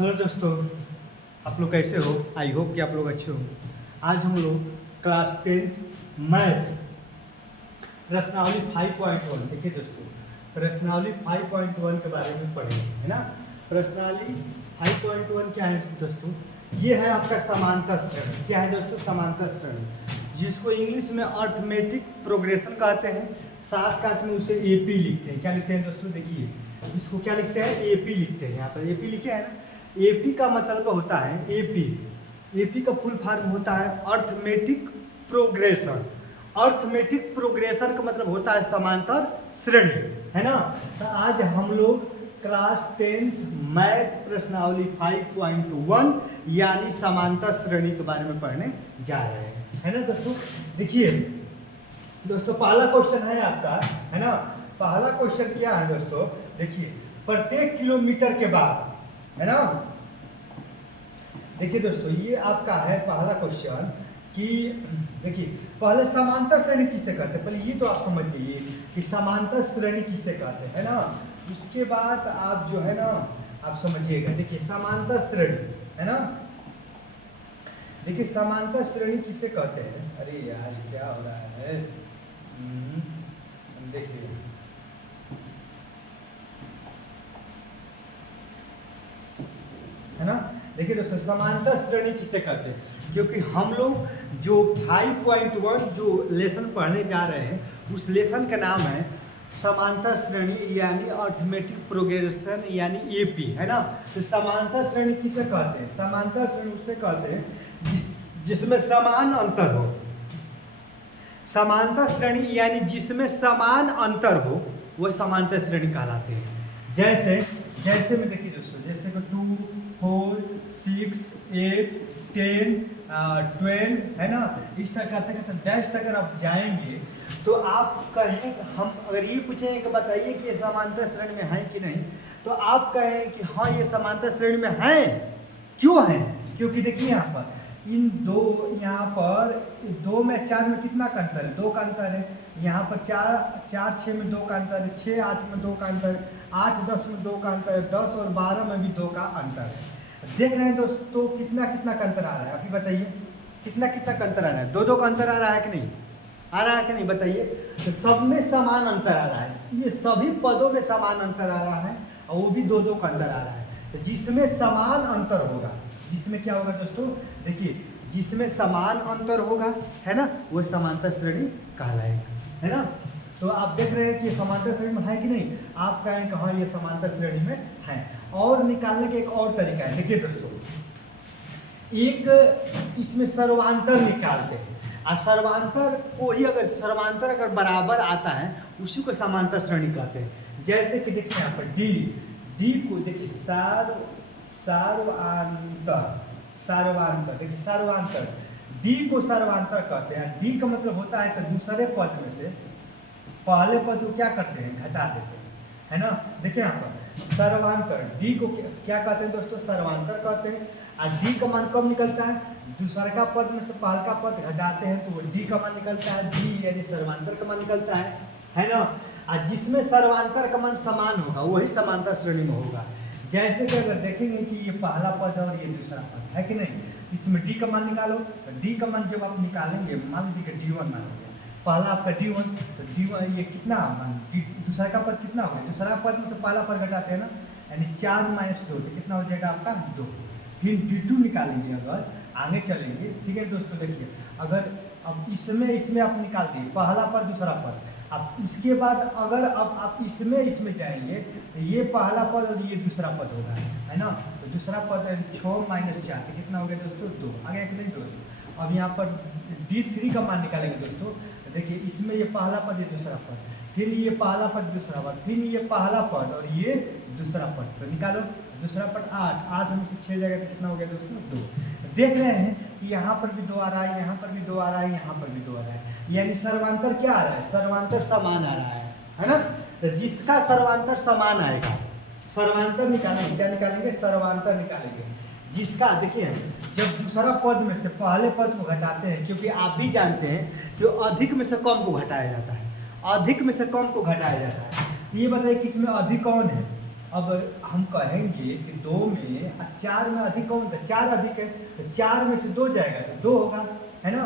Hello दोस्तों, आप लोग कैसे हो? आई होप कि आप लोग अच्छे हो। आज हम लोग क्लास 10 मैथ प्रश्नावली 5.1 देखिए दोस्तों, प्रश्नावली 5.1 के बारे में पढ़ेंगे, है ना। प्रश्नावली 5.1 क्या है दोस्तों? ये है आपका समांतर श्रेणी। क्या है दोस्तों? समांतर श्रेणी, जिसको इंग्लिश में अर्थमेटिक प्रोग्रेशन कहते हैं। शॉर्टकट में उसे एपी लिखते हैं। क्या लिखते हैं दोस्तों? देखिए, इसको क्या लिखते हैं? एपी लिखते हैं। यहाँ पर एपी लिखे है ना। एपी का मतलब होता है एपी का फुल फॉर्म होता है अर्थमेटिक प्रोग्रेशन। अर्थमेटिक प्रोग्रेशन का मतलब होता है समांतर श्रेणी, है ना। तो आज हम लोग क्लास 10 मैथ प्रश्नावली 5.1 यानी समांतर श्रेणी के बारे में पढ़ने जा रहे हैं, है ना दोस्तों। देखिए दोस्तों, पहला क्वेश्चन है आपका, है ना। पहला क्वेश्चन क्या है दोस्तों? देखिए, प्रत्येक किलोमीटर के बाद, है ना। देखिए दोस्तों, ये आपका है पहला क्वेश्चन कि देखिए, पहले समांतर श्रेणी किसे कहते हैं, पहले ये तो आप समझ लीजिए कि समांतर श्रेणी किसे कहते हैं, है ना। उसके बाद आप जो है ना आप समझिएगा। देखिए समांतर श्रेणी, है ना। देखिए समांतर श्रेणी किसे कहते हैं? अरे यार क्या हो रहा है, देखिए है ना। देखिए दोस्तों, समांतर श्रेणी किसे कहते हैं? क्योंकि हम लोग जो 5.1 जो लेसन पढ़ने जा रहे हैं, उस लेसन का नाम है समांतर श्रेणी यानी अर्थमेटिक प्रोग्रेशन यानी एपी, है ना। तो समांतर श्रेणी किसे कहते हैं? समांतर श्रेणी उसे कहते हैं जिसमें समान अंतर हो। समांतर श्रेणी यानी जिसमें समान अंतर हो, वो समांतर श्रेणी कहलाते हैं। जैसे में देखिए दोस्तों, जैसे कि 2, 4, 6, 8, 10, 12, है ना। इस तरह करते करते बेस्ट अगर आप जाएंगे तो आप कहें, हम अगर ये पूछेंगे कि बताइए कि ये समांतर श्रेणी में है कि नहीं, तो आप कहें कि हाँ ये समांतर श्रेणी में है। क्यों है? क्योंकि देखिए यहाँ पर इन दो, यहाँ पर 2 में 4 में कितना का अंतर है? 2 का अंतर है। यहाँ पर 4, 6 में 2 का अंतर है। 6, 8 में 2 का अंतर है। 8, 10 में 2 का अंतर है। 10 और 12 में भी 2 का अंतर है। देख रहे हैं दोस्तों, कितना कितना का अंतर आ रहा है? अभी बताइए कितना कितना का अंतर आ रहा है? 2 का अंतर आ रहा है कि नहीं आ रहा है कि नहीं बताइए। तो सब में समान अंतर आ रहा है, ये सभी पदों में समान अंतर आ रहा है, और वो भी 2 का अंतर आ रहा है। तो जिसमें समान अंतर होगा, जिसमें क्या होगा दोस्तों? देखिए, जिसमें समान अंतर होगा, है ना, वो समांतर श्रेणी कहलाएगा, है ना। तो आप देख रहे हैं कि ये समांतर श्रेणी में है कि नहीं। आप कहें कि हाँ ये समांतर श्रेणी में है। और निकालने का एक और तरीका है। देखिए दोस्तों, एक इसमें सर्वांतर निकालते हैं, और सर्वांतर को ही अगर सर्वांतर अगर बराबर आता है उसी को समांतर श्रेणी कहते हैं। जैसे कि देखिए यहाँ पर डी को देखिए सार्वांतर देखिए सार्वांतर, डी को सार्वांतर कहते हैं। डी का मतलब होता है कि दूसरे पद में से पहले पद को क्या करते हैं? घटा देते हैं, है ना। देखिए यहाँ पर सर्वांतर, डी को क्या कहते हैं दोस्तों? सर्वांतर कहते हैं। और डी का मान कब निकलता है? दूसरा का पद में से पहला का पद घटाते हैं तो वो डी का मान निकलता है। डी यानी सर्वांतर का मान निकलता है ना। और जिसमें सर्वांतर का मान समान होगा वही समांतर श्रेणी में होगा। जैसे कि अगर देखेंगे कि ये पहला पद है और ये दूसरा पद है कि नहीं, इसमें डी का मान निकालो। तो डी का मान जब आप निकालेंगे, मान लीजिए कि D1 मान हो गया, पहला आपका D1, तो D1 ये कितना मान, दूसरा का पद कितना हो गया? दूसरा पद में से पहला पद घटाते हैं ना, यानी 4 - 2 तो कितना हो जाएगा आपका? 2। फिर D2 निकालेंगे, अगर आगे चलेंगे, ठीक है दोस्तों। देखिए, अगर अब इसमें आप निकाल दिए पहला पद दूसरा पद, अब उसके बाद अगर अब आप इसमें जाएंगे तो ये पहला पद और ये दूसरा पद होगा, है ना। तो दूसरा पद 6 - 4 तो कितना हो गया दोस्तों? 2 आ गया कि नहीं दोस्तों। अब यहाँ पर D3 का मान निकालेंगे दोस्तों। तो देखिए, इसमें ये पहला पद ये दूसरा पद, फिर ये पहला पद दूसरा पद, फिर ये पहला पद और ये दूसरा पद, तो निकालो। दूसरा पद 8 में से 6 जाएगा तो कितना हो गया दोस्तों? 2। देख रहे हैं कि यहाँ पर भी 2 आ रहा है, यहाँ पर भी 2 आ रहा है, यहाँ पर भी 2 आ रहा है, यानी सर्वांतर क्या आ रहा है? सर्वांतर समान आ रहा है ना। तो जिसका सर्वांतर समान आएगा, सर्वांतर निकालेंगे, क्या निकालेंगे? सर्वांतर निकालेंगे। जिसका देखिए, जब दूसरा पद में से पहले पद को घटाते हैं, क्योंकि आप भी जानते हैं कि अधिक में से कम को घटाया जाता है, अधिक में से कम को घटाया जाता है। ये बताइए कि इसमें अधिक कौन है? अब हम कहेंगे कि 2 में 4 में अधिक कौन था, 4 अधिक है, तो 4 में से 2 जाएगा तो 2 होगा, है ना।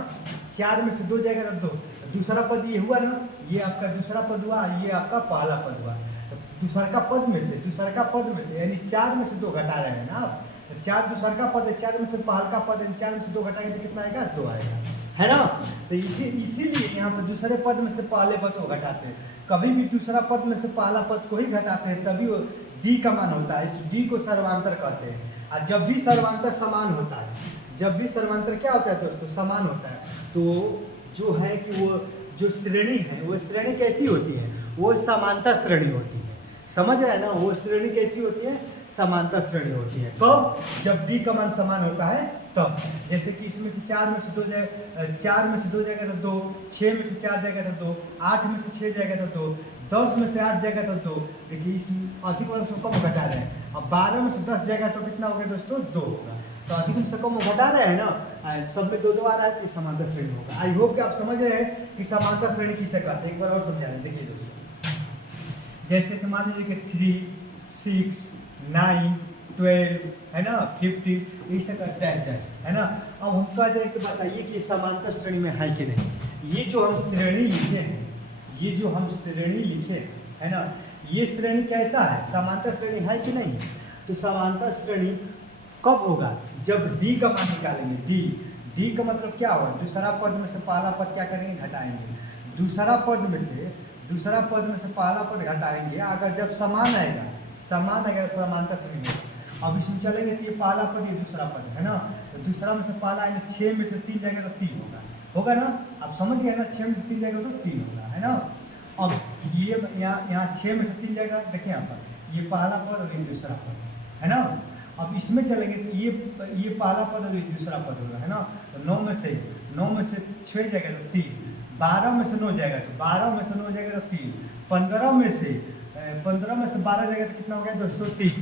4 में से 2 जाएगा तो 2। दूसरा पद ये हुआ ना, ये आपका दूसरा पद हुआ, ये आपका पहला पद हुआ। तो दूसरा का पद में से यानी 4 में से 2 घटा रहे हैं ना आप, 4 दूसरा का पद है, 4 में से पहला का पद है, 4 में से 2 घटाएंगे तो कितना आएगा, 2 आएगा, है ना। तो इसीलिए यहाँ पर दूसरे पद में से पहले पद को घटाते हैं। कभी भी दूसरा पद में से पहला पद को ही घटाते हैं तभी वो डी का मान होता है। इस डी को सर्वांतर कहते हैं। और जब भी सर्वांतर समान होता है, जब भी सर्वांतर क्या होता है दोस्तों, समान होता है, तो जो है कि वो जो श्रेणी है वो श्रेणी कैसी होती है, वो समांतर श्रेणी होती है। समझ रहे हैं ना, वो श्रेणी कैसी होती है, समांतर श्रेणी होती है। कब, जब डी का मान समान होता है तब। जैसे कि इसमें से 4 में से 2 जाएगा, 4 में से 2 जाएगा तो 2, 6 में से 4 जाएगा तो 2, 8 में से 6 जाएगा तो 2, 10 में से 8 जाएगा तो 2। देखिए इस अधिक वाले से कम घटा रहे हैं। अब 12 में से 10 जाएगा तो कितना होगा दोस्तों, 2 होगा। तो अधिक में से कम घटा रहे हैं ना, सब में 2 आ रहा है तो समांतर श्रेणी होगा। आई होप कि आप समझ रहे हैं कि समांतर श्रेणी किसे कहते हैं। एक बार और समझा रहे हैं, देखिए दोस्तों, जैसे कि मान लीजिए कि 3, 6, 9, 12 है ना, 50 इस का डैश डैश है ना। अब हम कह दें कि बताइए कि समांतर श्रेणी में है कि नहीं। ये जो हम श्रेणी लिखे हैं, ये जो हम श्रेणी लिखे है ना, ये श्रेणी कैसा है, समांतर श्रेणी है कि नहीं। तो समांतर श्रेणी कब होगा, जब डी का मान निकालेंगे। डी का मतलब क्या होगा, दूसरा पद में से पहला पद क्या करेंगे, घटाएंगे। दूसरा पद में से पहला पद घटाएंगे। अगर जब समान आएगा समांतर श्रेणी होगा। अब इसमें चलेंगे तो ये पहला पद, ये दूसरा पद है ना। तो दूसरा में से पहला यानी 6 में से 3 जाएगा तो 3 होगा ना। आप समझ गए ना, 6 में से 3 जाएगा तो 3 होगा, है ना। अब ये यहाँ 6 में से 3 जाएगा, देखिए यहाँ पर ये पहला पद और ये दूसरा पद है ना। अब इसमें चलेंगे तो ये पहला पद और ये दूसरा पद होगा, है ना। तो 9 में से 6 जाएगा तो 3, 12 में से 9 जाएगा तो 3, 15 में से 12 जाएगा तो कितना हो गया दोस्तों, 3।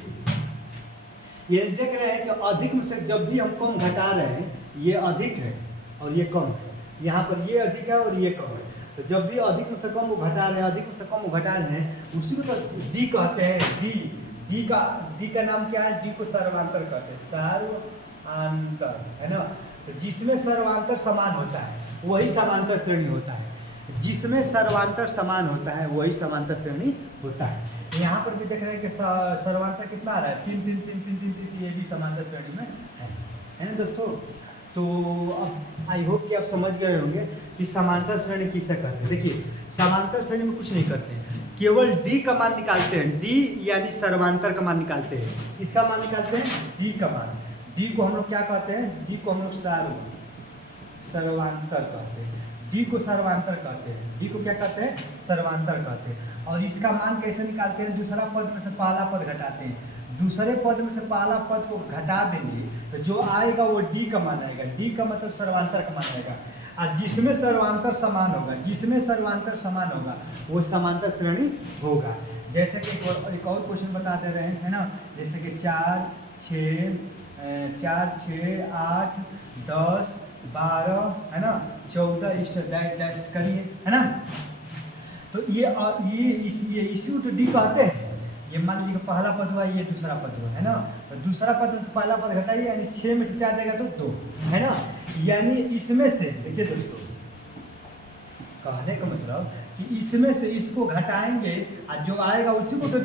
ये देख रहे हैं कि अधिक में से जब भी हम कम घटा रहे हैं, ये अधिक है और ये कम है। यहाँ पर ये अधिक है और ये कम है। तो जब भी अधिक में से कम वो घटा रहे हैं, अधिक में से कम वो घटा रहे हैं, उसी को तो डी कहते हैं। डी का नाम क्या है, डी को सर्वांतर कहते हैं, सर्वांतर है ना। तो जिसमें सर्वांतर समान होता है वही समांतर श्रेणी होता है। जिसमें सर्वांतर समान होता है वही समांतर श्रेणी होता है। यहाँ पर भी देख रहे हैं कि सर्वांतर कितना आ रहा है, 3 3 3 3 3 3, ये भी समांतर श्रेणी में है ना दोस्तों। तो अब आई होप कि आप समझ गए होंगे कि समांतर श्रेणी किसे कहते हैं। देखिए समांतर श्रेणी में कुछ नहीं करते हैं, केवल डी का मान निकालते हैं। डी यानी सर्वांतर का मान निकालते हैं। किसका मान निकालते हैं, डी का मान। डी को हम लोग क्या कहते हैं, डी को हम लोग सर्वांतर कहते हैं। डी को सर्वांतर कहते हैं। डी को क्या कहते हैं, सर्वांतर कहते हैं। और इसका मान कैसे निकालते हैं, दूसरा पद में से पहला पद घटाते हैं। दूसरे पद में से पहला पद को घटा देंगे तो जो आएगा वो डी का मान आएगा। डी का मतलब सर्वांतर का मान आएगा। और जिसमें सर्वांतर समान होगा वो समांतर श्रेणी होगा। जैसे कि एक और क्वेश्चन बता दे रहे हैं, है ना। जैसे कि 4, 6, 8, 10, 12 है ना, 14 इस डैश करिए, है ना। तो ये इसी को डी कहते हैं। ये मान लीजिए पहला पद हुआ, ये दूसरा पद हुआ, है ना। तो दूसरा पद में पहला पद घटाइए, यानी 6 में से 4 जाएगा तो 2, है ना। यानी इसमें से देखिए दोस्तों, कहने का मतलब कि इसमें से इसको घटाएंगे और जो आएगा उसी को तो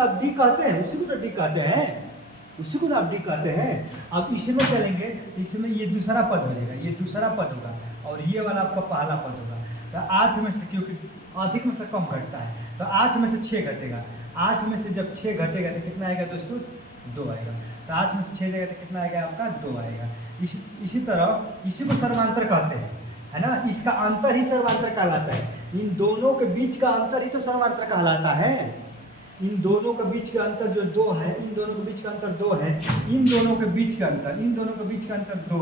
आप डी कहते हैं, उसी को तो आप डी कहते हैं। अब इसमें चलेंगे, इसमें ये दूसरा पद हो जाएगा, ये दूसरा पद होगा और ये वाला आपका पहला पद होगा। तो 8 में से, क्योंकि अधिक में से कम घटता है, तो 8 में से 6 घटेगा। 8 में से जब 6 घटेगा तो कितना आएगा दोस्तों, 2 आएगा। तो 8 में से 6 जाएगा तो कितना आएगा आपका, 2 आएगा। इसी तरह इसी को सर्वांतर कहते हैं, है ना। इसका अंतर ही सर्वांतर कहलाता है। इन दोनों के बीच का अंतर ही तो सर्वांतर कहलाता है। इन दोनों के बीच का अंतर जो 2 है, इन दोनों के बीच का अंतर 2 है। इन दोनों के बीच का अंतर 2,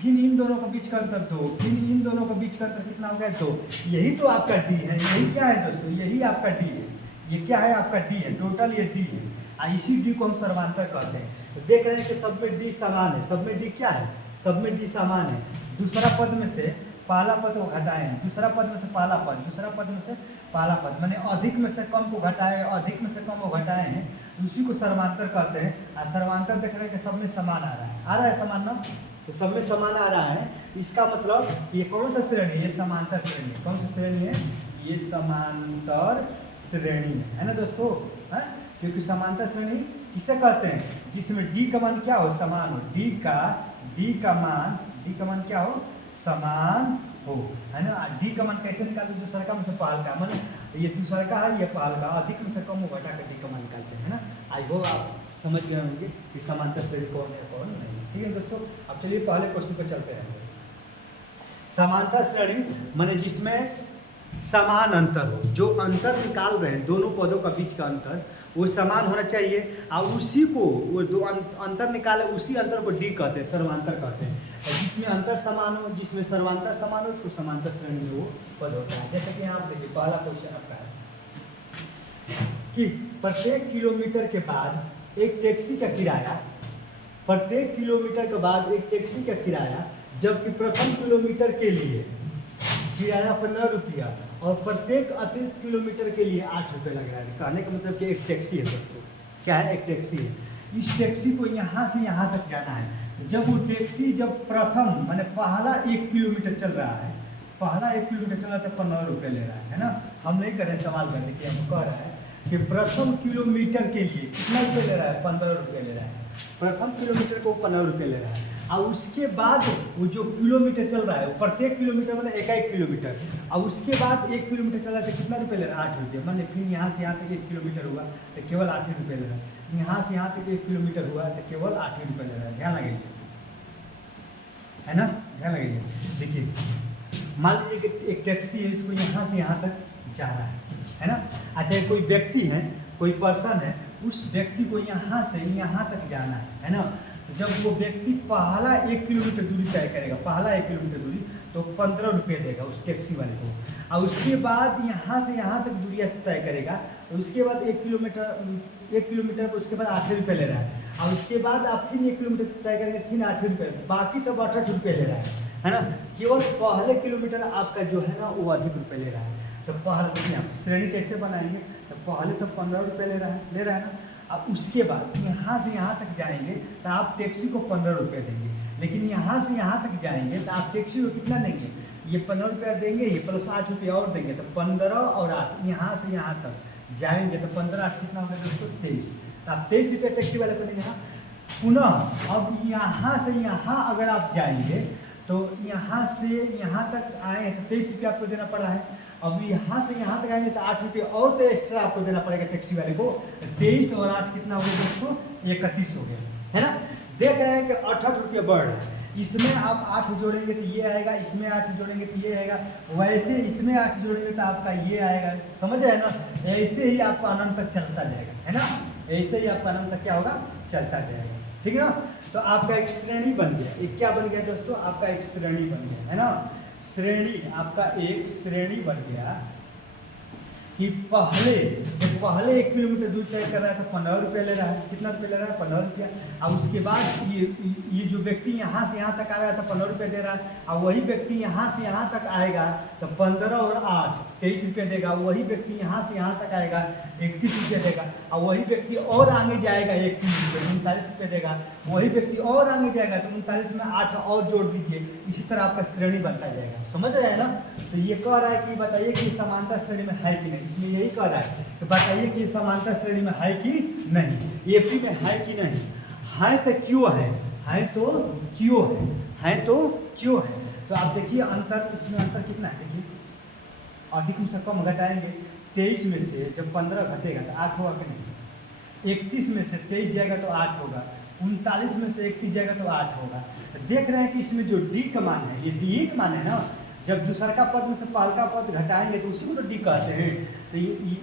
फिर इन दोनों के बीच का अंतर 2, फिर इन दोनों के बीच का अंतर कितना हो गया, 2। यही तो आपका डी है। यही क्या है दोस्तों, यही आपका डी है। ये क्या है, आपका डी है। टोटल ये डी है। इसी डी को हम सर्वांतर कहते हैं। तो देख रहे हैं कि सब में डी समान है। सब में डी क्या है, सब में डी समान है। दूसरा पद में से पहला पद को घटाएं, दूसरा पद में से पहला पद, दूसरा पद में से पहला पद माने अधिक में से कम को घटाए, अधिक में से कम को घटाए हैं, उसी को सर्वांतर कहते हैं। और सर्वांतर देख रहे हैं कि सब में समान आ रहा है समान ना, तो सब में समान आ रहा है। इसका मतलब ये कौन सा श्रेणी है? ये समांतर श्रेणी है। कौन सा श्रेणी है? ये समांतर श्रेणी है ना दोस्तों, है? क्योंकि समांतर श्रेणी किसे कहते हैं? जिसमें डी का मान क्या हो? समान हो। डी का मान क्या हो? समान हो, है ना। डी का मान कैसे निकालते हैं? दूसरा का मतलब पहल का मान, ये दूसरा का है, ये पहल का, अधिक में से कम को घटा कर डी का मान निकालते हैं, है ना। आई होप आप समझ गए होंगे कि समांतर श्रेणी कौन है कौन नहीं। ठीक है दोस्तों, अब चलिए पहले क्वेश्चन पर चलते हैं। समांतर श्रेणी माने जिसमें समान अंतर हो, जो अंतर निकाल रहे हैं दोनों पदों का बीच का अंतर वो समान होना चाहिए, और उसी को वो दो अंतर निकाले उसी अंतर को डी कहते हैं, सर्वांतर कहते हैं। जिसमें अंतर समान हो, जिसमें सर्वांतर समान हो, उसको समांतर श्रेणी में वो पद होता है। जैसे कि आप देखिए पहला क्वेश्चन आपका है कि प्रत्येक किलोमीटर के बाद एक टैक्सी का किराया, प्रत्येक किलोमीटर के बाद एक टैक्सी का किराया, जबकि प्रथम किलोमीटर के लिए किराया 15 रुपया और प्रत्येक अतिरिक्त किलोमीटर के लिए 8 रुपये लग रहा है। कहने का मतलब कि एक टैक्सी है दोस्तों, क्या है? एक टैक्सी है। इस टैक्सी को यहाँ से यहाँ तक जाना है। जब वो टैक्सी जब प्रथम माने पहला 1 किलोमीटर चल रहा है, पहला 1 किलोमीटर चल रहा है तो 15 रुपये ले रहा है ना। हम नहीं कर रहे सवाल करने के, हम कह रहा है कि प्रथम किलोमीटर के लिए कितना रुपये ले रहा है? 15 रुपये ले रहा है। प्रथम किलोमीटर को 15 रुपये ले रहा है, और उसके बाद वो जो किलोमीटर चल रहा है, प्रत्येक किलोमीटर मतलब एक किलोमीटर, और उसके बाद 1 किलोमीटर चल रहा है तो कितना रुपये ले रहा है? 8 रुपये। मान लीजिए फिर यहाँ से यहाँ तक 1 किलोमीटर हुआ तो केवल 8 ही रुपये ले रहा है। यहाँ से यहाँ तक 1 किलोमीटर हुआ तो केवल 8 ही रुपये ले रहा है। ध्यान लगाइए, है ना, ध्यान लगाइए। देखिए मान लीजिए कि एक टैक्सी है, इसको यहाँ से यहाँ तक जाना है ना। अच्छा कोई व्यक्ति है, कोई पर्सन है, उस व्यक्ति को यहाँ से यहाँ तक जाना है ना। तो जब वो व्यक्ति पहला 1 किलोमीटर दूरी तय करेगा, पहला 1 किलोमीटर दूरी, तो 15 रुपये देगा उस टैक्सी वाले को। और उसके बाद यहाँ से यहाँ तक दूरी तय करेगा, तो उसके बाद 1 किलोमीटर पर उसके बाद 8 रुपये ले रहा है, और उसके बाद आप फिर 1 किलोमीटर तय करेंगे फिर 8 रुपये, बाकी सब 8 रुपये ले रहा है ना। केवल पहले किलोमीटर आपका जो है ना वो अधिक रुपये ले रहा है। तो पहले देखिए आप श्रेणी कैसे बनाएंगे? तो पहले तो 15 रुपये ले रहा है ना। अब उसके बाद यहाँ से यहाँ तक जाएंगे तो आप टैक्सी को 15 रुपये देंगे, लेकिन यहाँ से यहाँ तक जाएंगे तो आप टैक्सी को कितना देंगे? ये 15 रुपया देंगे, ये प्लस 8 रुपया और देंगे, तो 15 और 8, यहाँ से यहाँ तक जाएंगे तो 15 8 कितना होगा दोस्तों? 23। तो आप 23 रुपया टैक्सी वाले को देंगे। पुनः अब यहाँ से यहाँ अगर आप जाएंगे तो यहाँ से यहाँ तक आए हैं तो 23 रुपया आपको देना पड़ा है। अब यहाँ से यहाँ तक आएंगे तो 8 रुपये और तो एक्स्ट्रा आपको देना पड़ेगा टैक्सी वाले को। 23 और 8 कितना हो गया दोस्तों? 31 हो गया, है ना। देख रहे हैं कि 8 रुपये बढ़ रहा है। इसमें आप 8 जोड़ेंगे तो ये आएगा, इसमें 8 जोड़ेंगे तो ये आएगा, वैसे इसमें 8 जोड़ेंगे तो आपका ये आएगा। समझ रहे हैं ना? ऐसे ही आपका अनंत तक चलता जाएगा, है ना। ऐसे ही आपका अनंत तक क्या होगा? चलता जाएगा, ठीक है ना। तो आपका एक श्रेणी बन गया। एक क्या बन गया दोस्तों? आपका एक श्रेणी बन गया, है ना। श्रेणी, आपका एक श्रेणी बन गया कि पहले 1 किलोमीटर दूर तय कर रहा है तो 15 रुपये ले रहा है। कितना रुपये ले रहा है? 15 रुपया। और उसके बाद ये जो व्यक्ति यहाँ से यहाँ तक आ रहा है तो 15 रुपये दे रहा है, और वही व्यक्ति यहाँ से यहाँ तक आएगा तो 15 और 8 23 रुपये देगा। वही व्यक्ति यहाँ से यहाँ तक आएगा 31 रुपये देगा, और वही व्यक्ति और आगे जाएगा 1 किलोमीटर 39 रुपये देगा। वही व्यक्ति और आगे जाएगा तो 39 में 8 और जोड़ दीजिए। इसी तरह आपका श्रेणी बनता जाएगा। समझ रहे हैं ना। तो ये कह रहा है कि बताइए कि समांतर श्रेणी में है कि नहीं। इसमें यही कह रहा है कि बताइए कि समांतर श्रेणी में है कि नहीं, एपी में है कि नहीं। है तो क्यों है? है तो क्यों है तो क्यों है। तो आप देखिए अंतर, इसमें अंतर कितना है? देखिए अधिक में से कम घटाएंगे, 23 में से जब 15 घटेगा तो 8 होगा कि नहीं। 31 में से 23 जाएगा तो 8 होगा, 39 में से 31 जाएगा तो 8 होगा। देख रहे हैं कि इसमें जो डी का मान है ये डी का मान है ना। जब दूसरा का पद में से पहला पद घटाएंगे तो उसी को तो डी कहते हैं। तो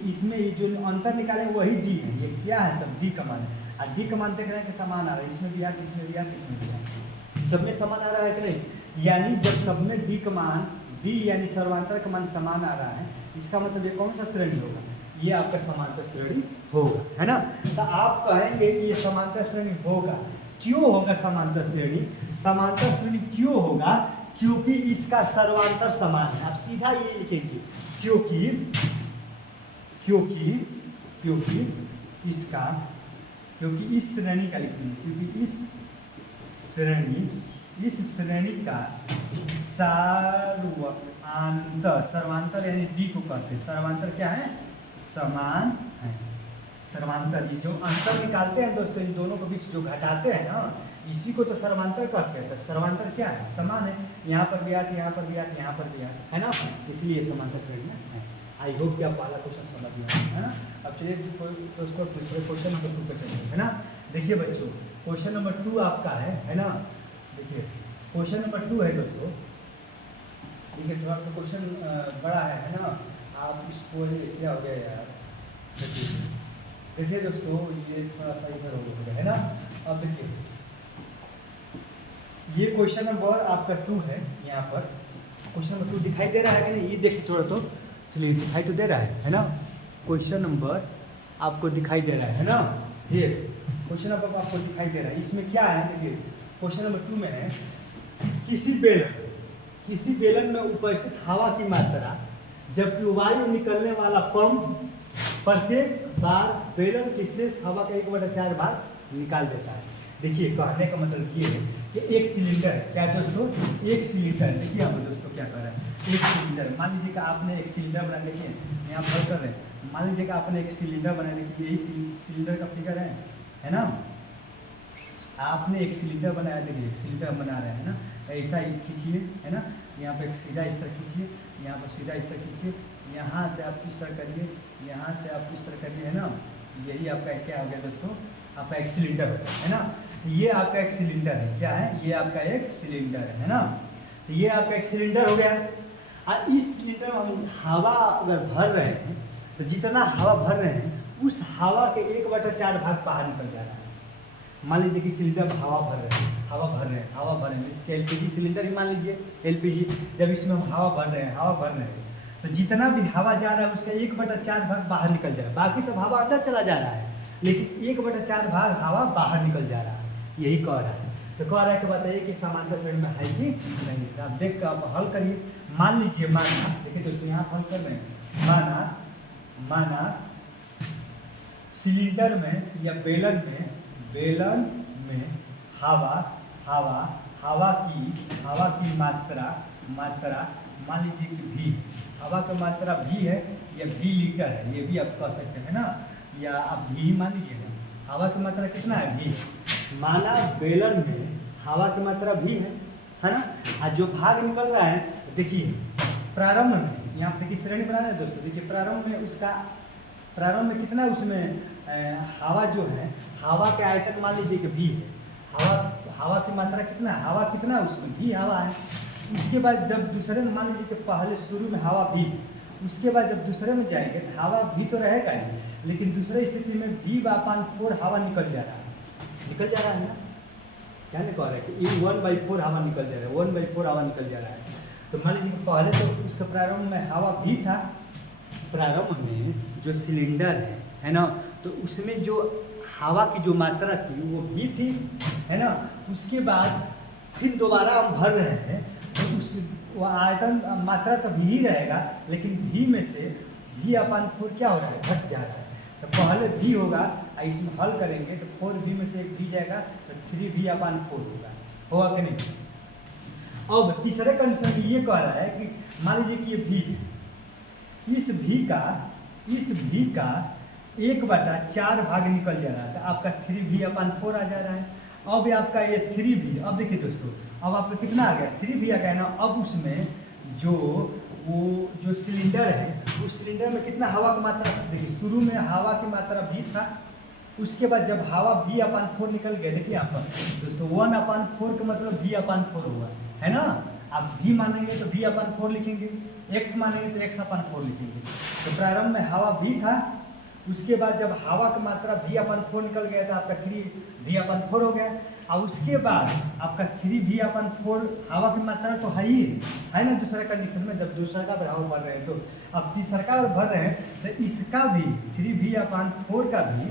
इसमें जो अंतर निकालेंगे वही डी है। ये क्या है? सब डी का मान है। और डी का मान देख रहे हैं कि समान आ रहा है, इसमें भी आ, इसमें भी आ, इसमें भी आ, सब में समान आ रहा है कि नहीं। यानी जब सब में डी का मान, डी यानी सर्वांतर का मान समान आ रहा है, इसका मतलब ये कौन सा श्रेणी होगा? ये आपका समांतर श्रेणी होगा, है ना। तो आप कहेंगे कि ये समांतर श्रेणी होगा। क्यों होगा समांतर श्रेणी? समांतर श्रेणी क्यों होगा? क्योंकि इसका सर्वांतर समान है। आप सीधा ये लिखेंगे, क्योंकि क्योंकि क्योंकि इसका क्योंकि इस श्रेणी का लिखेंगे, क्योंकि इस श्रेणी का सर्वांतर यानी डी को कहते हैं। सर्वांतर क्या है? समान है। सर्वांतर ये जो अंतर निकालते हैं दोस्तों, इन दोनों के बीच जो घटाते हैं ना, इसी को तो सर्वांतर कहते हैं। तो सर्वांतर क्या है? समान है। यहाँ पर भी 8, यहाँ पर भी 8, यहाँ पर भी 8 है ना, इसलिए समांतर श्रेणी है। आई होप कि आप पहला क्वेश्चन समझ में आया है ना। अब चलिए दोस्तों दूसरे क्वेश्चन नंबर 2 पर चलिए, है ना। देखिए बच्चों, क्वेश्चन नंबर 2 आपका है ना। देखिए क्वेश्चन नंबर 2 है दोस्तों। देखिए थोड़ा सा क्वेश्चन बड़ा है ना। आप इसको क्या हो गया यार, देखिए दोस्तों, ये थोड़ा सा इधर हो गया है ना। अब देखिए ये क्वेश्चन नंबर आपका 2 है। यहाँ पर क्वेश्चन नंबर 2 दिखाई दे रहा है कि नहीं? ये देखिए थोड़ा, तो चलिए दिखाई तो दे रहा है ना। क्वेश्चन नंबर आपको दिखाई दे रहा है ना। ये क्वेश्चन नंबर आपको दिखाई दे रहा है। इसमें क्या है? देखिए क्वेश्चन नंबर 2 में है, किसी बेलन में उपस्थित हवा की मात्रा जबकि वायु निकलने वाला पंप प्रत्येक बार बेलन की शेष हवा का 1/4 भाग निकाल देता है। देखिए कहने का मतलब ये है कि एक सिलेंडर है। क्या दोस्तों? एक सिलेंडर। देखिए हम दोस्तों क्या कर रहे हैं, एक सिलेंडर। मान लीजिए कि आपने एक सिलेंडर बना, देखिए यहाँ पर कर रहे हैं। मान लीजिए कि आपने एक सिलेंडर बना, देखिए यही सिलेंडर का फिगर है ना। आपने एक सिलेंडर बनाया, देखिए एक सिलेंडर बना रहे हैं ना। ऐसा ही खींचिए, है ना। यहाँ पे सीधा इस तरह खींचिए, यहाँ पर सीधा इस तरह खींचिए, यहाँ से आप इस तरह करिए, यहाँ से आप इस तरह करिए, है ना। यही आपका क्या हो गया दोस्तों? आपका एक सिलेंडर है ना। ये आपका एक सिलेंडर है। क्या है? ये आपका एक सिलेंडर है ना। तो ये आपका एक सिलेंडर हो गया। और इस सिलेंडर में हम हवा अगर भर रहे हैं, तो जितना हवा भर रहे हैं उस हवा के 1/4 भाग बाहर निकल जा रहा है। मान लीजिए कि सिलेंडर में हवा भर रहे हैं, जैसे एलपीजी सिलेंडर ही मान लीजिए, एलपीजी जब इसमें हम हवा भर रहे हैं, तो जितना भी हवा जा रहा है उसका 1/4 भाग बाहर निकल जा रहा है। बाकी सब हवा अंदर चला जा रहा है, लेकिन 1/4 भाग हवा बाहर निकल जा रहा है। यही कह रहा है। तो कह रहा है कि बताइए कि समांतर श्रेणी में है कि नहीं। आप देख कर आप हल करिए। मान लीजिए, देखिए दोस्तों यहाँ हल कर रहे हैं। माना सिलेंडर में या बेलन में हवा की मात्रा मान लीजिए कि V, हवा की मात्रा V है या V लीटर है, ये भी आप कह सकते हैं ना, या आप V मान लीजिएगा। हवा की मात्रा कितना है? V। माना बेलन में हवा की मात्रा V है ना। और जो भाग निकल रहा है, देखिए प्रारंभ में, यहाँ पे देखिए श्रेणी बना रहे हैं दोस्तों। देखिए प्रारंभ में कितना उसमें हवा जो है, हवा के आयतन मान लीजिए कि V है। हवा की मात्रा कितना है? हवा कितना है उसमें? V हवा है। उसके बाद जब दूसरे में मान लीजिए कि पहले शुरू में हवा V, उसके बाद जब दूसरे में जाएंगे तो हवा V तो रहेगा ही, लेकिन दूसरे स्थिति में V/4 हवा निकल जा रहा है ना। क्या नहीं कह रहा है कि 1/4 हवा निकल जा रहा है, 1/4 हवा निकल जा रहा है। तो मान लीजिए कि पहले तो उसका प्रारंभ में हवा V था, प्रारंभ में जो सिलेंडर है ना, तो उसमें जो हवा की जो मात्रा थी वो V थी, है ना। उसके बाद फिर दोबारा हम भर रहे हैं तो वो आयतन मात्रा तो V ही रहेगा, लेकिन V में से V/4 क्या हो रहा है? घट जा रहा है। तो पहले V होगा, इसमें हल करेंगे तो 4V में से एक V जाएगा तो 3V/4 होगा कि नहीं। अब तीसरे कंडीशन में ये कह रहा है कि मान लीजिए कि ये V है, इस V का 1/4 भाग निकल जा रहा है, तो आपका 3V/4 आ जा रहा है। अब आपका ये 3V, अब देखिए दोस्तों, अब आपका कितना आ गया? 3V आ गया ना। अब उसमें जो सिलेंडर है, उस सिलेंडर में कितना हवा की मात्रा? देखिए शुरू में हवा की मात्रा V था, उसके बाद जब हवा V/4 निकल गया, देखिए यहाँ पर दोस्तों 1/4 का मतलब V/4 हुआ, है ना। आप V मानेंगे तो V/4 लिखेंगे, X मानेंगे तो X/4 लिखेंगे। तो प्रारंभ में हवा V था, उसके बाद जब हवा की मात्रा V/4 निकल गया था, आपका 3V/4 हो गया। और उसके बाद आपका 3V/4 हवा की मात्रा तो है ही है ना। दूसरा कंडीशन में जब दूसरा का हवा भर रहे हैं, तो अब तीसरा का भर रहे हैं तो इसका भी 3V/4 का भी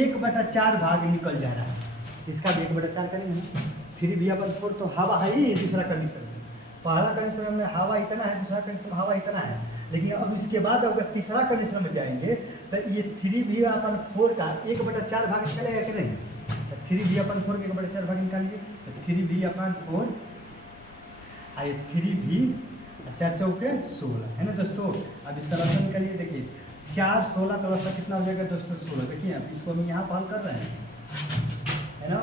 1/4 भाग निकल जा रहा है। इसका भी 1/4 करेंगे। 3V/4 तो हवा है ही दूसरा कंडीशन में। पहला कंडीशन में हवा इतना है, दूसरा कंडीशन में हवा इतना है, लेकिन अब इसके बाद अगर तीसरा कंडीशन में जाएंगे तो ये 3v/4 का 1/4 भाग निकलेगा कि नहीं? तो 3v/4 के 1/4 भाग निकालिए, तो 3v/4 आइए 3v 4 चौके 16 है ना दोस्तों। अब इसका लॉसा निकालिए, देखिए 4 16 का लॉसा कितना हो जाएगा दोस्तों? 16। देखिए अब इसको हम यहाँ पर हल कर रहे हैं है ना,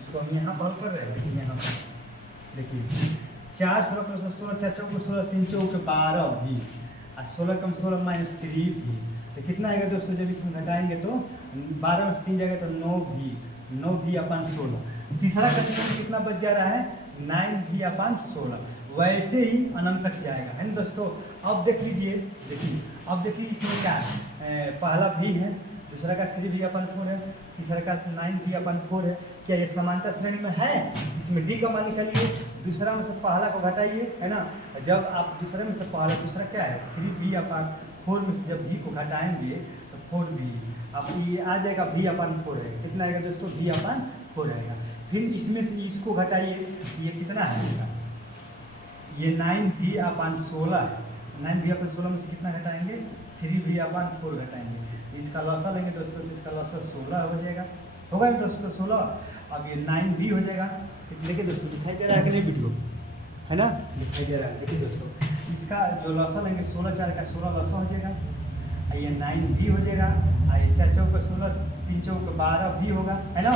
इसको हम यहाँ पर हल कर रहे हैं। देखिए यहाँ पर देखिए 4 16 का लॉसा 16, 4 चौके 16, 3 चौके 12 भी, और 16 कम 16 माइनस 3 भी, तो कितना आएगा दोस्तों? जब इसमें घटाएंगे तो 12 में 3 जाएगा तो 9v/16। तीसरा कंडीशन कितना बच जा रहा है? 9v/16। वैसे ही अनंत तक जाएगा है ना दोस्तों। अब देख लीजिए, देखिए अब देखिए इसमें क्या है, पहला v है, दूसरा का 3v/4 है, तीसरा का 9v/4 है। क्या ये समानता श्रेणी में है? इसमें d का मान निकालिए, दूसरा में से पहला को घटाइए है ना। जब आप दूसरे में से पहला, दूसरा क्या है 3v/4 में से जब v को घटाएंगे तो 4v, अब ये आ जाएगा v/4 है, कितना आएगा दोस्तों? v/4 आएगा। फिर इसमें से इसको घटाइए, ये कितना है? ये 9v/16 है, 9v/16 में से कितना घटाएंगे? 3v/4 घटाएंगे। इसका लॉसा लेंगे दोस्तों, तो इसका लॉसा 16 हो जाएगा, होगा ना दोस्तों 16। अब ये 9v हो जाएगा। देखिए दोस्तों दिखाई दे रहा है कि नहीं वीडियो, है ना, दिखाई दे रहा है। देखिए दोस्तों इसका जो लॉसा लेंगे 16 4 का 16 लॉसा हो जाएगा, ये 9v हो जाएगा, ये 4 चौके 16, 3 चौके 12 भी होगा है ना।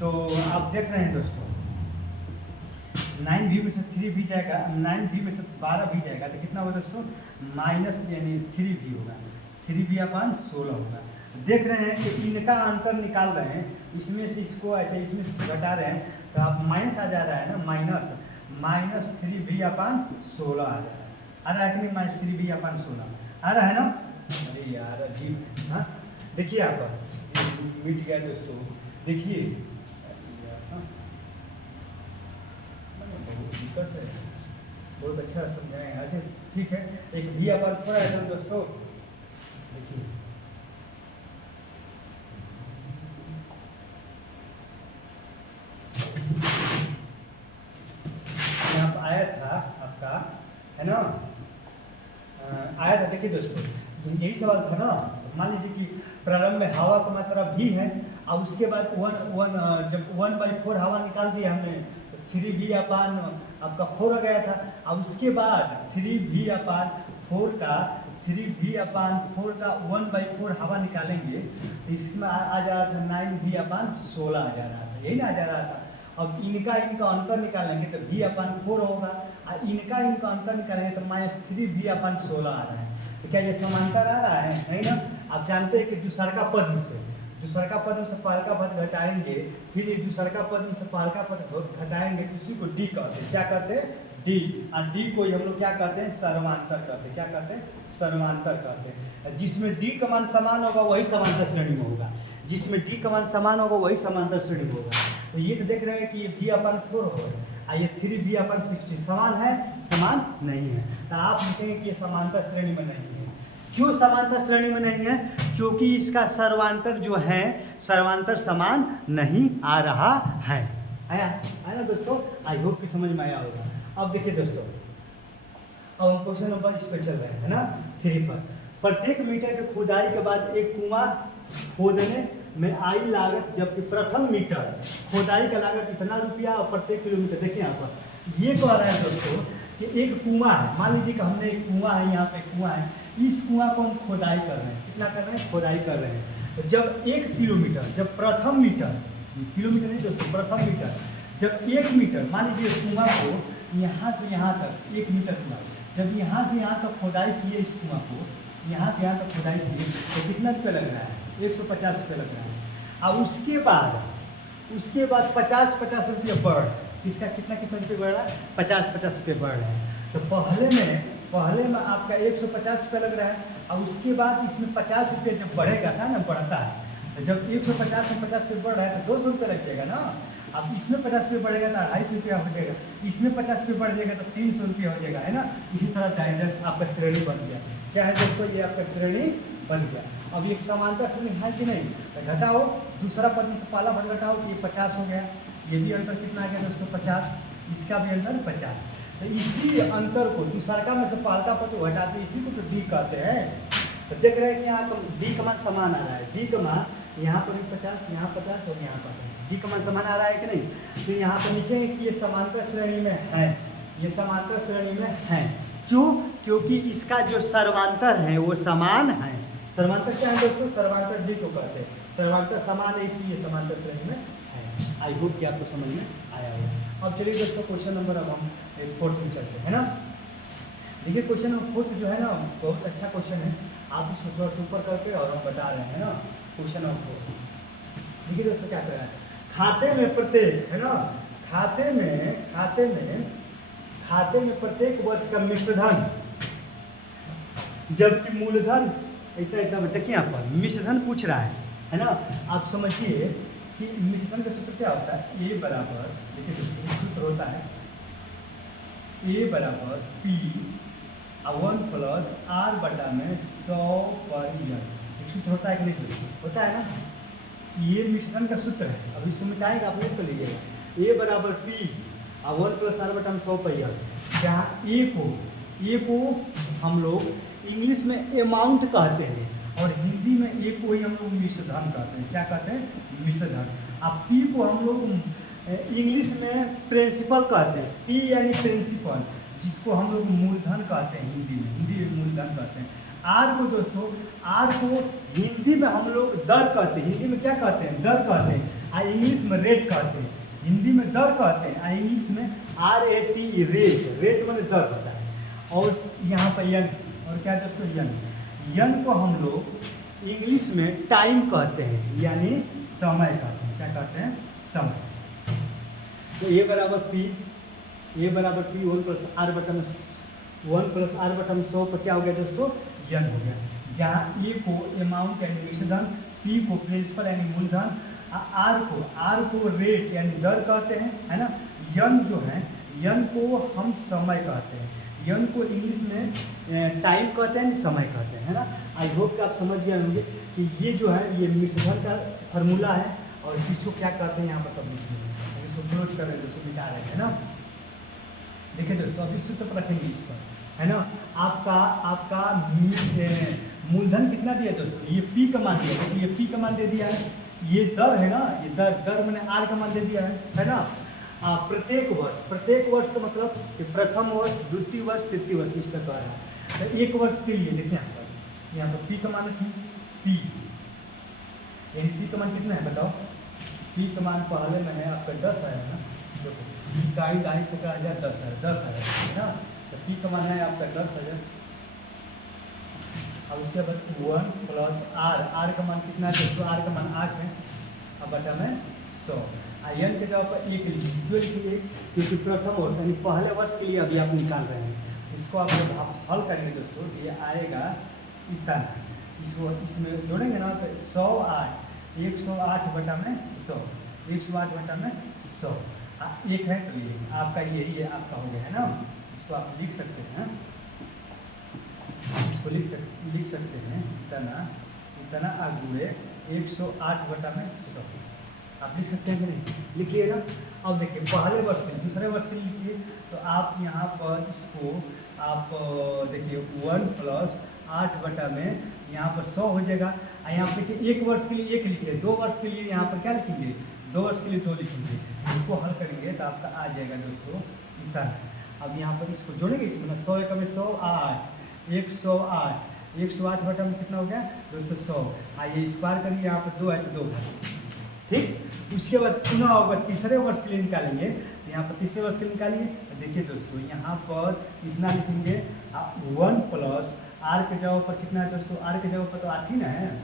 तो आप देख रहे हैं दोस्तों 9v में से 3v जाएगा, 9v में से 12 भी जाएगा, तो कितना होगा दोस्तों? माइनस यानी 3v होगा, 3v/16 होगा। देख रहे हैं कि इनका अंतर निकाल रहे हैं, इसमें से इसको अच्छा इसमें से घटा रहे हैं, तो आप माइनस आ जा रहा है ना, माइनस 3v/16 आ रहा है कि नहीं? माइनस 3v/16 आ रहा है ना। अरे यार अजीब, हाँ देखिए आप मिट गया दोस्तों, देखिए बहुत दिक्कत है, बहुत अच्छा समझाए हैं। अच्छा ठीक है, एक v/4 है दोस्तों, देखिए यहाँ पर आया था आपका है ना, आया था। देखिए दोस्तों यही सवाल था ना। तो मान लीजिए कि प्रारंभ में हवा का मात्रा भी है, और उसके बाद जब 1/4 हवा निकाल दिया हमने, 3v/4 आ गया था, और उसके बाद 3v/4 का 1/4 हवा निकालेंगे, तो इसमें आ जा रहा था 9v/16 आ जा रहा था, यही ना आ जा रहा था। अब इनका अंतर निकालेंगे तो v/4 होगा, और इनका अंतर निकालेंगे तो -3v/16 आ रहा है। तो क्या ये समांतर आ रहा है? नहीं ना। आप जानते हैं कि दूसरका पद में से पहलका पद घटाएंगे, फिर ये दूसरका पद में से पहलका पद घटाएंगे, उसी को डी कहते हैं। क्या कहते हैं? डी। और डी को हम लोग क्या कहते हैं? सर्वांतर कहते हैं। क्या कहते हैं? सर्वांतर कहते हैं। जिसमें डी का मान समान होगा वही समांतर श्रेणी में होगा, जिसमें डी का मान समान होगा वही समांतर श्रेणी में होगा। तो ये तो देख रहे हैं कि ये v/4 होगा, ये 3v/16 समान है? समान नहीं है। तो आप लिखेंगे कि ये समांतर श्रेणी में नहीं है। क्यों समांतर श्रेणी में नहीं है? क्योंकि इसका सर्वांतर जो है, सर्वांतर समान नहीं आ रहा है। आया ना दोस्तों? आई होप कि समझ में आया होगा। अब देखिए दोस्तों, अब हम क्वेश्चन नंबर इस पर चल रहे हैं ना 3 पर। प्रत्येक मीटर की खुदाई के बाद एक कुआं खोदने में आई लागत, जबकि प्रथम मीटर खोदाई का लागत इतना रुपया और प्रत्येक किलोमीटर। देखिए यहाँ पर ये कह रहा है दोस्तों कि एक कुआं है, मान लीजिए कि हमने एक कुआं है, यहाँ पे कुआं है, इस कुआं को हम खोदाई कर रहे हैं। कितना कर रहे हैं? खोदाई कर रहे हैं। तो जब 1 किलोमीटर, जब प्रथम मीटर, किलोमीटर नहीं दोस्तों, प्रथम मीटर, जब 1 मीटर, मान लीजिए इस कुआं को यहाँ से यहाँ तक 1 मीटर हुआ, जब यहाँ से यहाँ तक खोदाई किए, इस कुआं को यहाँ से यहाँ तक खुदाई की तो कितना रुपये लग रहा है? 150 रुपये लग रहा है। अब उसके बाद 50 रुपये बढ़, इसका कितना रुपये बढ़ रहा है? 50 रुपये बढ़ रहा है। तो पहले में आपका 150 रुपये लग रहा है, और उसके बाद इसमें 50 रुपये जब बढ़ेगा था ना, बढ़ता है, तो जब 150 में 50 रुपये बढ़ रहा है तो 200 रुपये लग जाएगा ना। अब इसमें 50 रुपये बढ़ेगा तो 250 रुपया हो जाएगा, इसमें 50 रुपये बढ़ जाएगा तो 300 रुपये हो जाएगा, है ना। इसी तरह डायरेक्ट आपका श्रेणी बन गया। क्या है दोस्तों? ये आपका श्रेणी बन गया। अब एक समांतर श्रेणी है कि नहीं? तो घटाओ, दूसरा पद में से पहला पद घटाओ, ये 50 हो गया, ये भी अंतर कितना आ गया दोस्तों? 50, इसका भी अंतर 50। तो इसी अंतर को दूसरका में से पहलका पद को हटाते इसी को तो डी कहते हैं। तो देख रहे हैं कि यहाँ डी का मान समान आ रहा है, डी का मान यहाँ पर भी 50, यहाँ 50 और यहाँ 50, डी का मान समान आ रहा है कि नहीं। तो यहाँ पर लिखेंगे कि ये समांतर श्रेणी में है, ये समांतर श्रेणी में है। क्यों? क्योंकि इसका जो सर्वांतर है वो समान है। सर्वांतर क्या है दोस्तों? सर्वांतर डी को कहते हैं, सर्वांतर समान है इसलिए समांतर श्रेणी में है। आई होप कि आपको समझ में आया होगा। अब चलिए दोस्तों क्वेश्चन नंबर अब हम 4 में चलते हैं ना। देखिए क्वेश्चन नंबर 4 जो है ना बहुत अच्छा क्वेश्चन है, आप इसको थोड़ा सा ऊपर करके और हम बता रहे हैं ना। क्वेश्चन नंबर 4 देखिए दोस्तों क्या कर रहा है, खाते में प्रत्येक है ना, खाते में प्रत्येक वर्ष का मिश्रधन, जबकि मूलधन इतना इतना। देखिए यहाँ पर मिश्रधन पूछ रहा है ना। आप समझिए कि मिश्रधन का सूत्र क्या होता है, ए बराबर, देखिए दोस्तों सूत्र होता है ए बराबर पी 1 प्लस आर बटा में 100 पर ईयर। एक सूत्र होता है कि नहीं दोस्तों? होता है ना। ये मिश्रधन का सूत्र है। अब इसको मिटाएगा, आप नोट कर लीजिएगा। ए बराबर पी 1 प्लस आर बटा में 100 पर ईयर, जहाँ ए को हम लोग इंग्लिश में अमाउंट कहते हैं और हिंदी में ए को ही हम लोग मिश्रधन कहते हैं। क्या कहते हैं? मिश्रधन। अब पी को हम लोग इंग्लिश में प्रिंसिपल कहते हैं, पी यानी प्रिंसिपल, जिसको हम लोग मूलधन कहते हैं हिंदी में मूलधन कहते हैं। आर को दोस्तों, आर को हिंदी में हम लोग दर कहते हैं। हिंदी में क्या कहते हैं? दर कहते हैं। इंग्लिश में रेट कहते हैं। हिंदी में दर कहते हैं, इंग्लिश में RAT रेट माने दर होता है। और यहाँ पर यन, और क्या दोस्तों? यन को हम लोग इंग्लिश में टाइम कहते हैं, यानी समय कहते हैं। क्या कहते हैं? समय। तो ए बराबर पी 1 प्लस आर बटा में 1 प्लस आर बटा में 100 पर क्या हो गया दोस्तों? यन हो गया। जहाँ ए को अमाउंट यानी मिश्रधन, पी को प्रिंसिपल यानी मूलधन, आर को रेट यानी दर कहते हैं, है ना। यन जो है, यन को हम समय कहते हैं। यन को इंग्लिश में टाइम कहते हैं, समय कहते हैं, है ना। आई होप कि आप समझ गए होंगे कि ये जो है ये मिश्रधन का फार्मूला है और इसको क्या कहते हैं यहाँ पर सब लिखते हैं। इसको क्लोज कर रहे हैं दोस्तों, मिटा रहे हैं ना। देखिए दोस्तों अभी सूत्र पर रखेंगे इस पर, है ना। आपका मूलधन कितना दिया दोस्तों? ये पी का मान दिया है, ये पी का मान दे दिया है। ये दर है ना, ये दर मैंने आर का मान दे दिया है ना। प्रत्येक वर्ष का मतलब कि प्रथम वर्ष, द्वितीय वर्ष, तृतीय वर्ष, इस तरह का है। तो एक वर्ष के लिए देखिए यहाँ पर पी का मान रखिए, पी यानी पी का मान कितना है बताओ? पी का मान पहले में है आपका 10 आया ना, देखो 2.5 से का 10 है ना। तो पी का मान है आपका 10,000। अब उसके बाद 1 प्लस आर का मान कितना है दोस्तों? आर का मान 8 है, अब बटा में 100। यन के जगह पर 1 लिखिए, क्यों लिखिए? क्योंकि प्रथम वर्ष यानी पहले वर्ष के लिए अभी आप निकाल रहे हैं। इसको आप जब हल करेंगे दोस्तों, ये आएगा इतना, इसको इसमें जोड़ेंगे ना तो 108 बटा में 100, 108 बटा में 100। 1 है तो ये आपका यही है, आपका हो गया है ना। इसको आप लिख सकते हैं, इसको लिख सकते हैं इतना आगुए 108 बटा में 100 आप लिख सकते हैं कि नहीं? लिखिए ना। अब देखिए पहले वर्ष के लिए, दूसरे वर्ष के लिए लिखिए। तो आप यहाँ पर इसको आप देखिए 1 प्लस 8 बटा में यहाँ पर 100 हो जाएगा। यहाँ पर देखिए 1 वर्ष के लिए 1 लिखिए, 2 वर्ष के लिए यहाँ पर क्या लिखेंगे? 2 वर्ष के लिए 2 लिखेंगे। इसको हल करेंगे तो आपका आ जाएगा दोस्तों इतना। अब यहाँ पर इसको जोड़ेंगे, इसमें 100 एक में 100 8 108 बटा में कितना हो गया दोस्तों? 100। आइए स्क्वायर करिए, यहाँ पर 2 है तो 2 है, ठीक। उसके बाद पुनः होगा तीसरे वर्ष के लिए निकालेंगे। तो यहाँ पर तीसरे वर्ष के लिए निकालिए। तो देखिए दोस्तों यहाँ पर इतना लिखेंगे 1 प्लस आर के जगह पर कितना है दोस्तों? आर के जगह पर तो 8 ही ना है।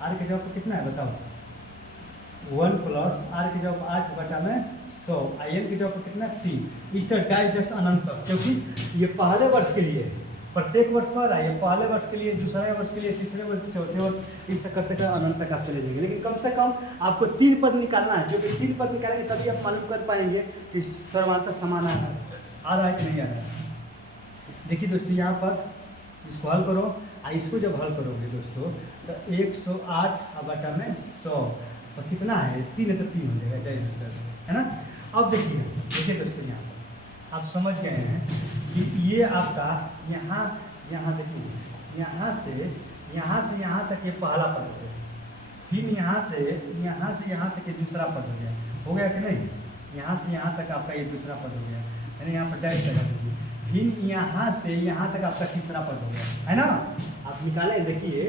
आर के जगह पर कितना है बताओ? 1 प्लस आर के जगह पर 8 बटा में 100, एन के जगह पर कितना? 3। इस तरह डाइज अनंत, क्योंकि ये पहले वर्ष के लिए प्रत्येक वर्ष पर आइए, पहले वर्ष के लिए, दूसरे वर्ष के लिए, तीसरे वर्ष, चौथे वर्ष, इस तरह करते अनंत तक आप चले जाएंगे। लेकिन कम से कम आपको 3 पद निकालना है, क्योंकि 3 पद निकालेंगे तभी आप मालूम कर पाएंगे कि सर्वांतर समान आ रहा है कि नहीं आ रहा है। देखिए दोस्तों यहाँ पर इसको हल करो, इसको जब हल करोगे दोस्तों तो 108 बटा में 100 और कितना है? 3 है तो 3 हो जाएगा, है ना। अब देखिए दोस्तों यहाँ पर आप समझ गए हैं कि ये आपका यहाँ यहाँ देखिए यहाँ से यहाँ तक ये पहला पद हो गया, फिर यहाँ से यहाँ तक ये दूसरा पद हो गया कि नहीं? यहाँ से यहाँ तक आपका ये दूसरा पद हो गया, यानी यहाँ पर डैश लगा दीजिए, फिर यहाँ से यहाँ तक आपका तीसरा पद हो गया, है ना? आप निकालें, देखिए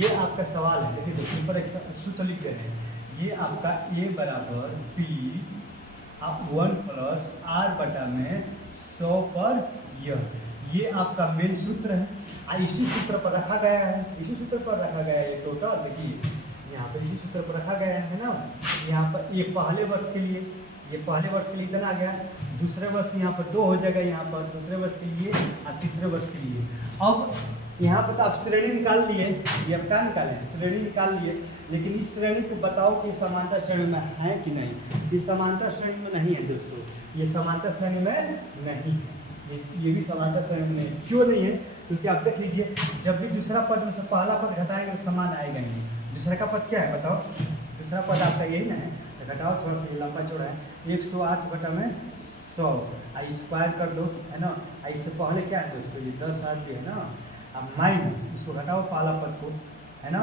ये आपका सवाल है, देखिए तो ऊपर एक सूत्र लिख रहे हैं, ये आपका A बराबर P आप 1 प्लस R बटा में 100 पर ये आपका मेन सूत्र है। इसी सूत्र पर रखा गया है, इसी सूत्र पर रखा गया है ये टोटल, देखिए यहाँ पर इसी सूत्र पर रखा गया है ना। यहाँ पर ये पहले वर्ष के लिए, ये पहले वर्ष के लिए इतना आ गया, दूसरे वर्ष यहाँ पर 2 हो जाएगा, यहाँ पर दूसरे वर्ष के लिए और तीसरे वर्ष के लिए। अब यहाँ पर तो आप श्रेणी निकाल लिए, ये आप क्या निकाले, श्रेणी निकाल लिए, लेकिन इस श्रेणी को बताओ कि समांतर श्रेणी में है कि नहीं। ये समांतर श्रेणी में नहीं है दोस्तों, ये समांतर श्रेणी में नहीं है, ये भी समांतर श्रेणी में नहीं। क्यों नहीं है? क्योंकि आप देख लीजिए, जब भी दूसरा पद में से पहला पद घटाएंगे तो समान आएगा नहीं। दूसरा का पद क्या है बताओ? दूसरा पद आपका यही ना है, तो घटाओ थोड़ा सा, ये लंबा चौड़ा है, 108 बटा में 100 स्क्वायर कर दो, है ना। इससे पहले क्या है दोस्तों, ये 10 आती है ना, अब माइनस इसको घटाओ पहला पद को, है ना,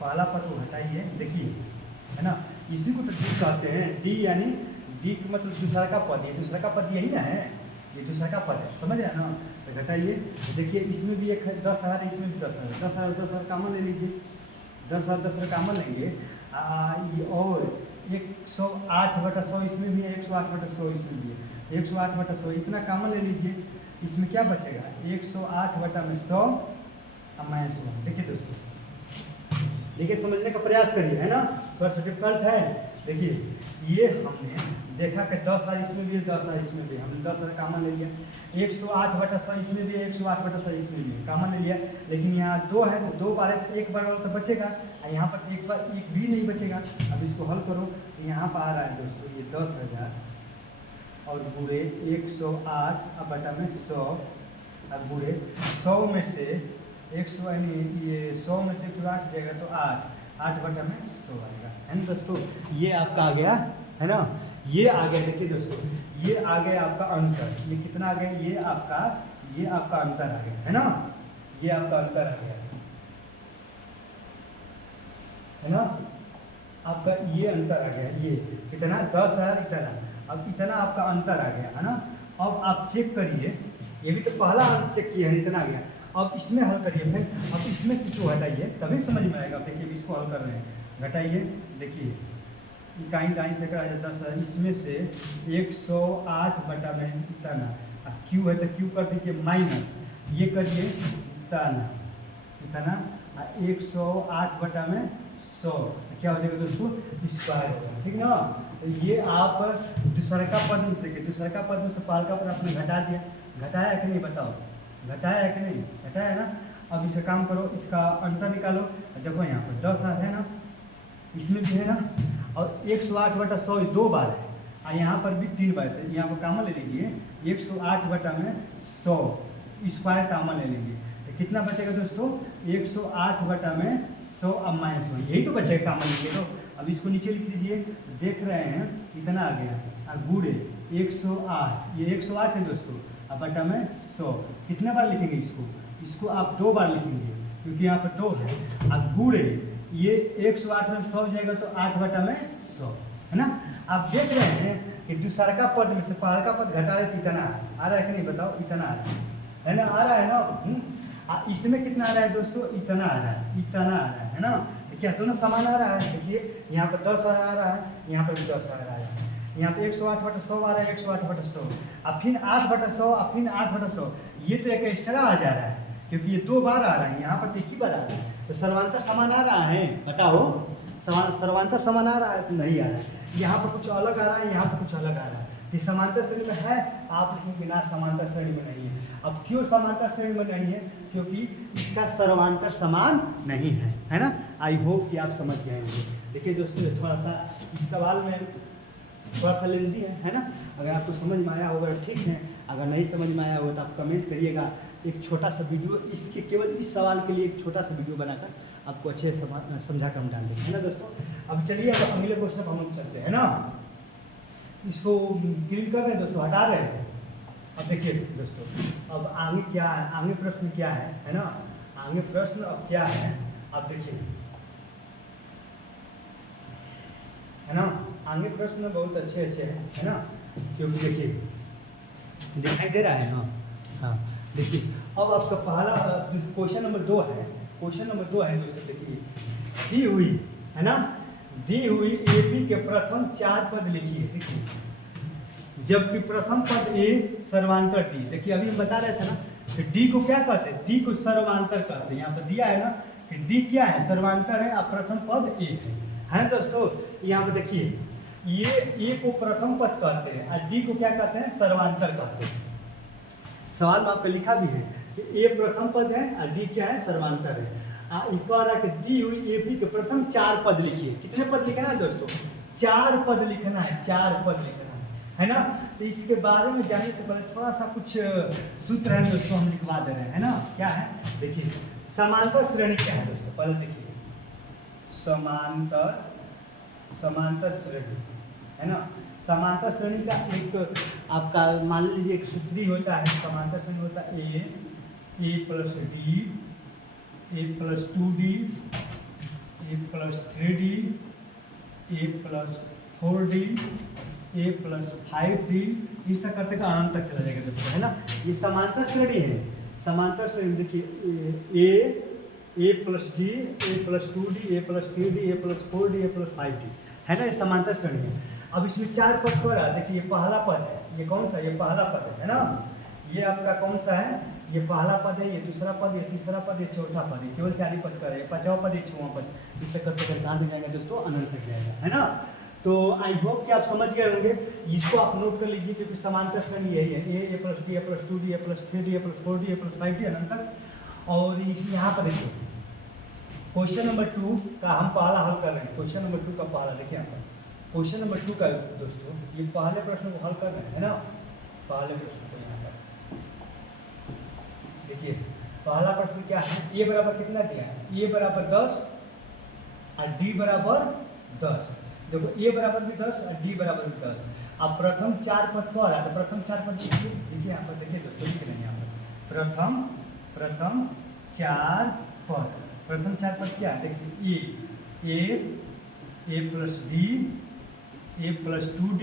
पहला पद को घटाइए, देखिए, है ना, इसी को तो डी कहते हैं। डी यानी डी का मतलब दूसरा का पद, ये दूसरा का पद यही ना है, ये दूसरा का पद है, समझ रहे ना। तो घटाइए, देखिए इसमें भी एक है 10,000, इसमें भी 10,000, 10,000 10,000 कॉमन ले लीजिए, 10,000 10,000 कॉमन लेंगे, ये और 108 बटा 100 इसमें भी है, 108 बटा 100 इसमें भी है, 108 बटा 100 इतना कॉमन ले लीजिए। इसमें क्या बचेगा, 108 बटा में 100 और माइनस 1। देखिए दोस्तों, देखिए समझने का प्रयास करिए, है ना, थोड़ा सा डिफिकल्ट है। देखिए ये हमने देखा कि 10,000 इसमें भी है, 10,000 इसमें भी, हमने 10,000 कॉमन ले लिया, 108 बटा 100 इसमें भी है, 108 बटा 100 इसमें भी कॉमन ले लिया, लेकिन यहाँ 2 है तो 2 बार है तो 1 बार तो बचेगा, और यहाँ पर एक बार एक भी नहीं बचेगा। अब इसको हल करो, यहाँ पर आ रहा है दोस्तों ये 10,000 और बुरे 108 अब बटा में 100, अब बुरे 100 में से 100 यानी ये 100 में से 108 जाएगा तो 8 बटा में 100 आएगा, है ना दोस्तों। ये आपका आ गया, है ना, ये आ गया। देखिए दोस्तों, ये आ गया आपका अंतर, ये कितना आ गया, ये आपका अंतर आ गया, है ना, ये आपका अंतर आ गया, है ना, आपका ये अंतर आ गया, ये कितना 10,000 इतना, अब इतना आपका अंतर आ गया, है ना। अब आप चेक करिए, ये भी तो पहला अंक चेक किया है, इतना आ गया। अब इसमें हल करिए, फिर अब इसमें से इसको हटाइए तभी समझ में आएगा। देखिए इसको हल कर रहे हैं, घटाइए, देखिए इकाई से करा जाता है, इसमें से 108 बटा में इतना, अब क्यू है तो क्यू कर दीजिए माइनस, ये करिए इतना 108 बटा में 100 क्या हो जाएगा दोस्तों, स्क्वायर होगा, ठीक ना। तो ये आप दूसरा का पद में देखिए, दूसरा का पद में से पहला का पद आपने घटा दिया, घटाया कि नहीं बताओ, घटाया है कि नहीं, घटाया है ना। अब इसका काम करो, इसका अंतर निकालो, देखो यहाँ पर 10,000 है ना, इसमें भी है ना, और 108 बटा 100 2 बार है, और यहाँ पर भी 3 बार है, यहाँ पर कॉमन ले लीजिए, 108 बटा में 100 स्क्वायर कॉमन ले लेंगे, तो कितना बचेगा दोस्तों, 108 बटा में 100 अब माइनस 1, यही तो बचेगा कॉमन लेंगे। तो अब इसको नीचे लिख लीजिए, देख रहे हैं इतना आ गया, और गुड़े 108, ये 108 है दोस्तों, अब बटा में 100, कितने बार लिखेंगे इसको आप 2 बार लिखेंगे, क्योंकि यहाँ पर 2 है, अब गुड़े ये 108 में 100 जाएगा तो 8 बटा में 100, है ना। आप देख रहे हैं कि दूसरा का पद में से पहला का पद घटा रहे थे, इतना आ रहा है कि नहीं बताओ, इतना आ रहा है ना, आ रहा है ना। इसमें कितना आ रहा है दोस्तों, इतना आ रहा है, इतना आ रहा है ना, क्या दोनों समान आ रहा है। देखिए यहाँ पर 10 आ रहा है, यहाँ पर भी 10 आ रहा है, यहाँ पे 108 बटा 100 आ रहा है, 108 बटा 100, अब फिर 8 बटा 100, अब फिर 8 बटा 100, ये तो एक एक्स्ट्रा आ जा रहा है, क्योंकि ये 2 बार आ रहा है, यहाँ पर एक ही बार आ रहा है, तो सर्वांतर समान आ रहा है, बताओ सर्वांतर समान आ रहा है तो नहीं आ रहा है, यहाँ पर कुछ अलग आ रहा है, यहाँ पर कुछ अलग आ रहा है। तो समांतर श्रेणी में है, आप लिखेंगे ना समांतर श्रेणी में नहीं है। अब क्यों समांतर श्रेणी में नहीं है, क्योंकि इसका सर्वांतर समान नहीं है ना। आई होप कि आप समझ गए होंगे। देखिए दोस्तों, थोड़ा सा इस सवाल में थोड़ा सा लेंदी है ना, अगर आपको समझ में आया होगा ठीक है, अगर नहीं समझ में आया होगा तो आप कमेंट करिएगा, एक छोटा सा वीडियो इसके केवल इस सवाल के लिए एक छोटा सा वीडियो बनाकर आपको अच्छे से समझा कर हम डाल देंगे, है ना दोस्तों। अब चलिए अब अगले क्वेश्चन पर हम चलते हैं ना, इसको क्लीन कर रहे हैं दोस्तों, हटा रहे हैं, अब देखिए दोस्तों, अब आगे क्या है, आगे प्रश्न क्या है ना, आगे प्रश्न अब क्या है, अब देखिए है ना, आगे प्रश्न बहुत अच्छे अच्छे हैं, है ना, क्योंकि देखिए दिखाई दे रहा है ना, हाँ देखिए अब आपका पहला क्वेश्चन नंबर 2 है, क्वेश्चन नंबर 2 है दोस्तों, देखिए दी हुई है ना, दी हुई AP के प्रथम 4 पद लिखिए, देखिए जबकि प्रथम पद A सर्वांतर D, देखिए अभी हम बता रहे थे ना कि D को क्या कहते हैं, D को सर्वांतर कहते हैं, यहाँ पर दिया है ना कि D क्या है, सर्वांतर है, अब प्रथम पद A है ना दोस्तों, यहाँ पर देखिए ये A को प्रथम पद कहते हैं और D को क्या कहते हैं, सर्वांतर कहते हैं। सवाल में आपका लिखा भी है कि A प्रथम पद है और D क्या है, सर्वांतर है। कह रहा है कि दी हुई AP के प्रथम 4 पद लिखिए, कितने पद लिखना है दोस्तों, 4 पद लिखना है, 4 पद लिखना है ना। तो इसके बारे में जानने से पहले थोड़ा सा कुछ सूत्र है दोस्तों, हम लिखवा दे रहे हैं, है ना, क्या है देखिए, समांतर श्रेणी क्या है दोस्तों, पहले देखिए समांतर श्रेणी है ना, समांतर श्रेणी का एक आपका मान लीजिए एक सूत्री होता है, समांतर श्रेणी होता है A plus D, A plus 2D, A plus 3D, A plus 4D, A plus 5D, इस तरह करते का अनंत तक चला जाएगा दोस्तों, है ना। ये समांतर श्रेणी है, समांतर श्रेणी देखिए A plus D, A plus 2D, A plus 3D, A plus 4D, A plus 5D, है ना, ये समांतर श्रेणी है। अब इसमें 4 पद को रहा, देखिए ये पहला पद है, ये कौन सा, ये पहला पद है ना, ये आपका कौन सा है, ये पहला पद है, ये दूसरा पद, ये तीसरा पद, ये चौथा पद है, केवल 4 ही पद का है, 5वां पद, ये 6वां पद, इस तरह करते कर कहाँ तक जाएगा दोस्तों, अनंत तक जाएगा, है ना। तो आई होप कि आप समझ गए होंगे, इसको आप नोट कर लीजिए क्योंकि समांतर श्रेणी यही है, A plus D, A plus 2D, A plus 3D, A plus 4D, A plus 5D अनंत तक। और इस यहाँ पर देखिए क्वेश्चन नंबर 2 का हम पहला हल कर रहे हैं, क्वेश्चन नंबर 2 का पहला देखिए यहाँ पर, क्वेश्चन नंबर 2 का दोस्तों ये पहले प्रश्न को हल कर रहे हैं ना, पहले प्रश्न को यहाँ पर देखिए, पहला प्रश्न क्या है, A बराबर कितना दिया है, A बराबर 10 और D बराबर 10, देखो A बराबर भी 10 और D बराबर भी 10। अब प्रथम 4 पद को आ रहा है, तो प्रथम 4 पद देखिए, देखिए यहाँ पर देखिए दोस्तों, लिख लेंगे यहाँ पर प्रथम 4 पद, प्रथम 4 पद क्या है, देखिए A plus D, A plus 2D,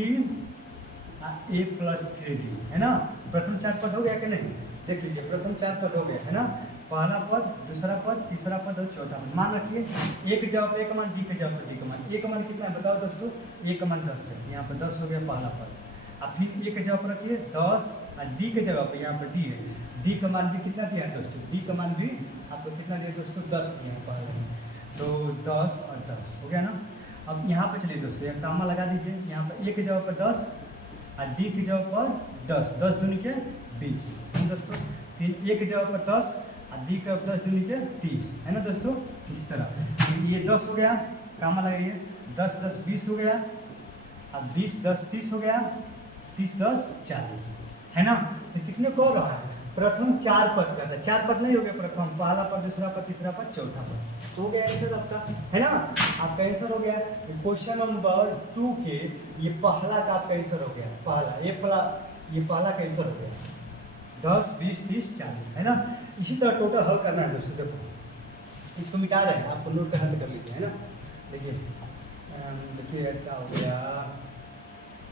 A plus 3D, है ना। प्रथम 4 पद हो गया कि नहीं, देख लीजिए प्रथम 4 पद हो गया, है ना, पहला पद, दूसरा पद, तीसरा पद और चौथा पद। मान रखिए A के जवाब A का मान, D के जवाब D का मान, A का मान कितना है बताओ दोस्तों, A का मान 10 है, यहाँ पर 10 हो गया पहला पद। अब फिर A के जवाब रखिए 10 और D के जवाब यहाँ पर D है, D का मान भी कितना दिया है दोस्तों, D का मान भी आपको कितना दिया दोस्तों, 10 दिया है पहले में, तो 10 और 10 हो गया ना। अब यहाँ पर चलिए दोस्तों यहाँ कामा लगा दीजिए, यहाँ पर A के जवाब पर 10 और D के जवाब पर 10, 10 दूनी के 20 दोस्तों, फिर A के जवाब पर 10 और D का 10 दूनी के 30, है ना दोस्तों, इस तरह। फिर ये 10 हो गया, कामा लगाइए, 10 10 20 हो गया, अब 20 10 30 हो गया, 30 10 40, है ना। तो कितने को रहा है, प्रथम 4 पद का था, 4 पद नहीं हो गया, प्रथम पहला पद, दूसरा पद, तीसरा पद, चौथा पद, तो हो गया आंसर आपका, है ना, आपका आंसर हो गया। क्वेश्चन नंबर 2 के ये पहला का आपका आंसर हो गया, पहला ये पहला का आंसर हो गया 10 20 30 40, है ना। इसी तरह टोटल हल करना है दोस्तों, देखो इसको मिटा रहे हैं, आपको नोट करना तो कर लीजिए, है ना। देखिए क्या हो गया,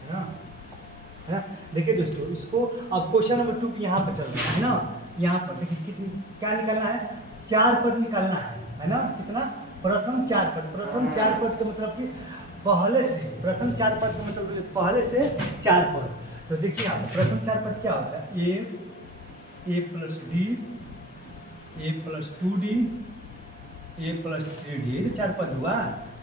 है ना, है ना। देखिए दोस्तों इसको अब क्वेश्चन नंबर 2 यहाँ पर चल रहा है ना, यहाँ पर देखिए कितनी क्या निकालना है, 4 पद निकालना है ना, कितना, प्रथम 4 पद, प्रथम 4 पद का मतलब कि पहले से, प्रथम 4 पद का मतलब पहले से 4 पद। तो देखिए यहाँ प्रथम 4 पद क्या होता है, A plus D, A plus 2D, A plus 3D, ये 4 पद हुआ,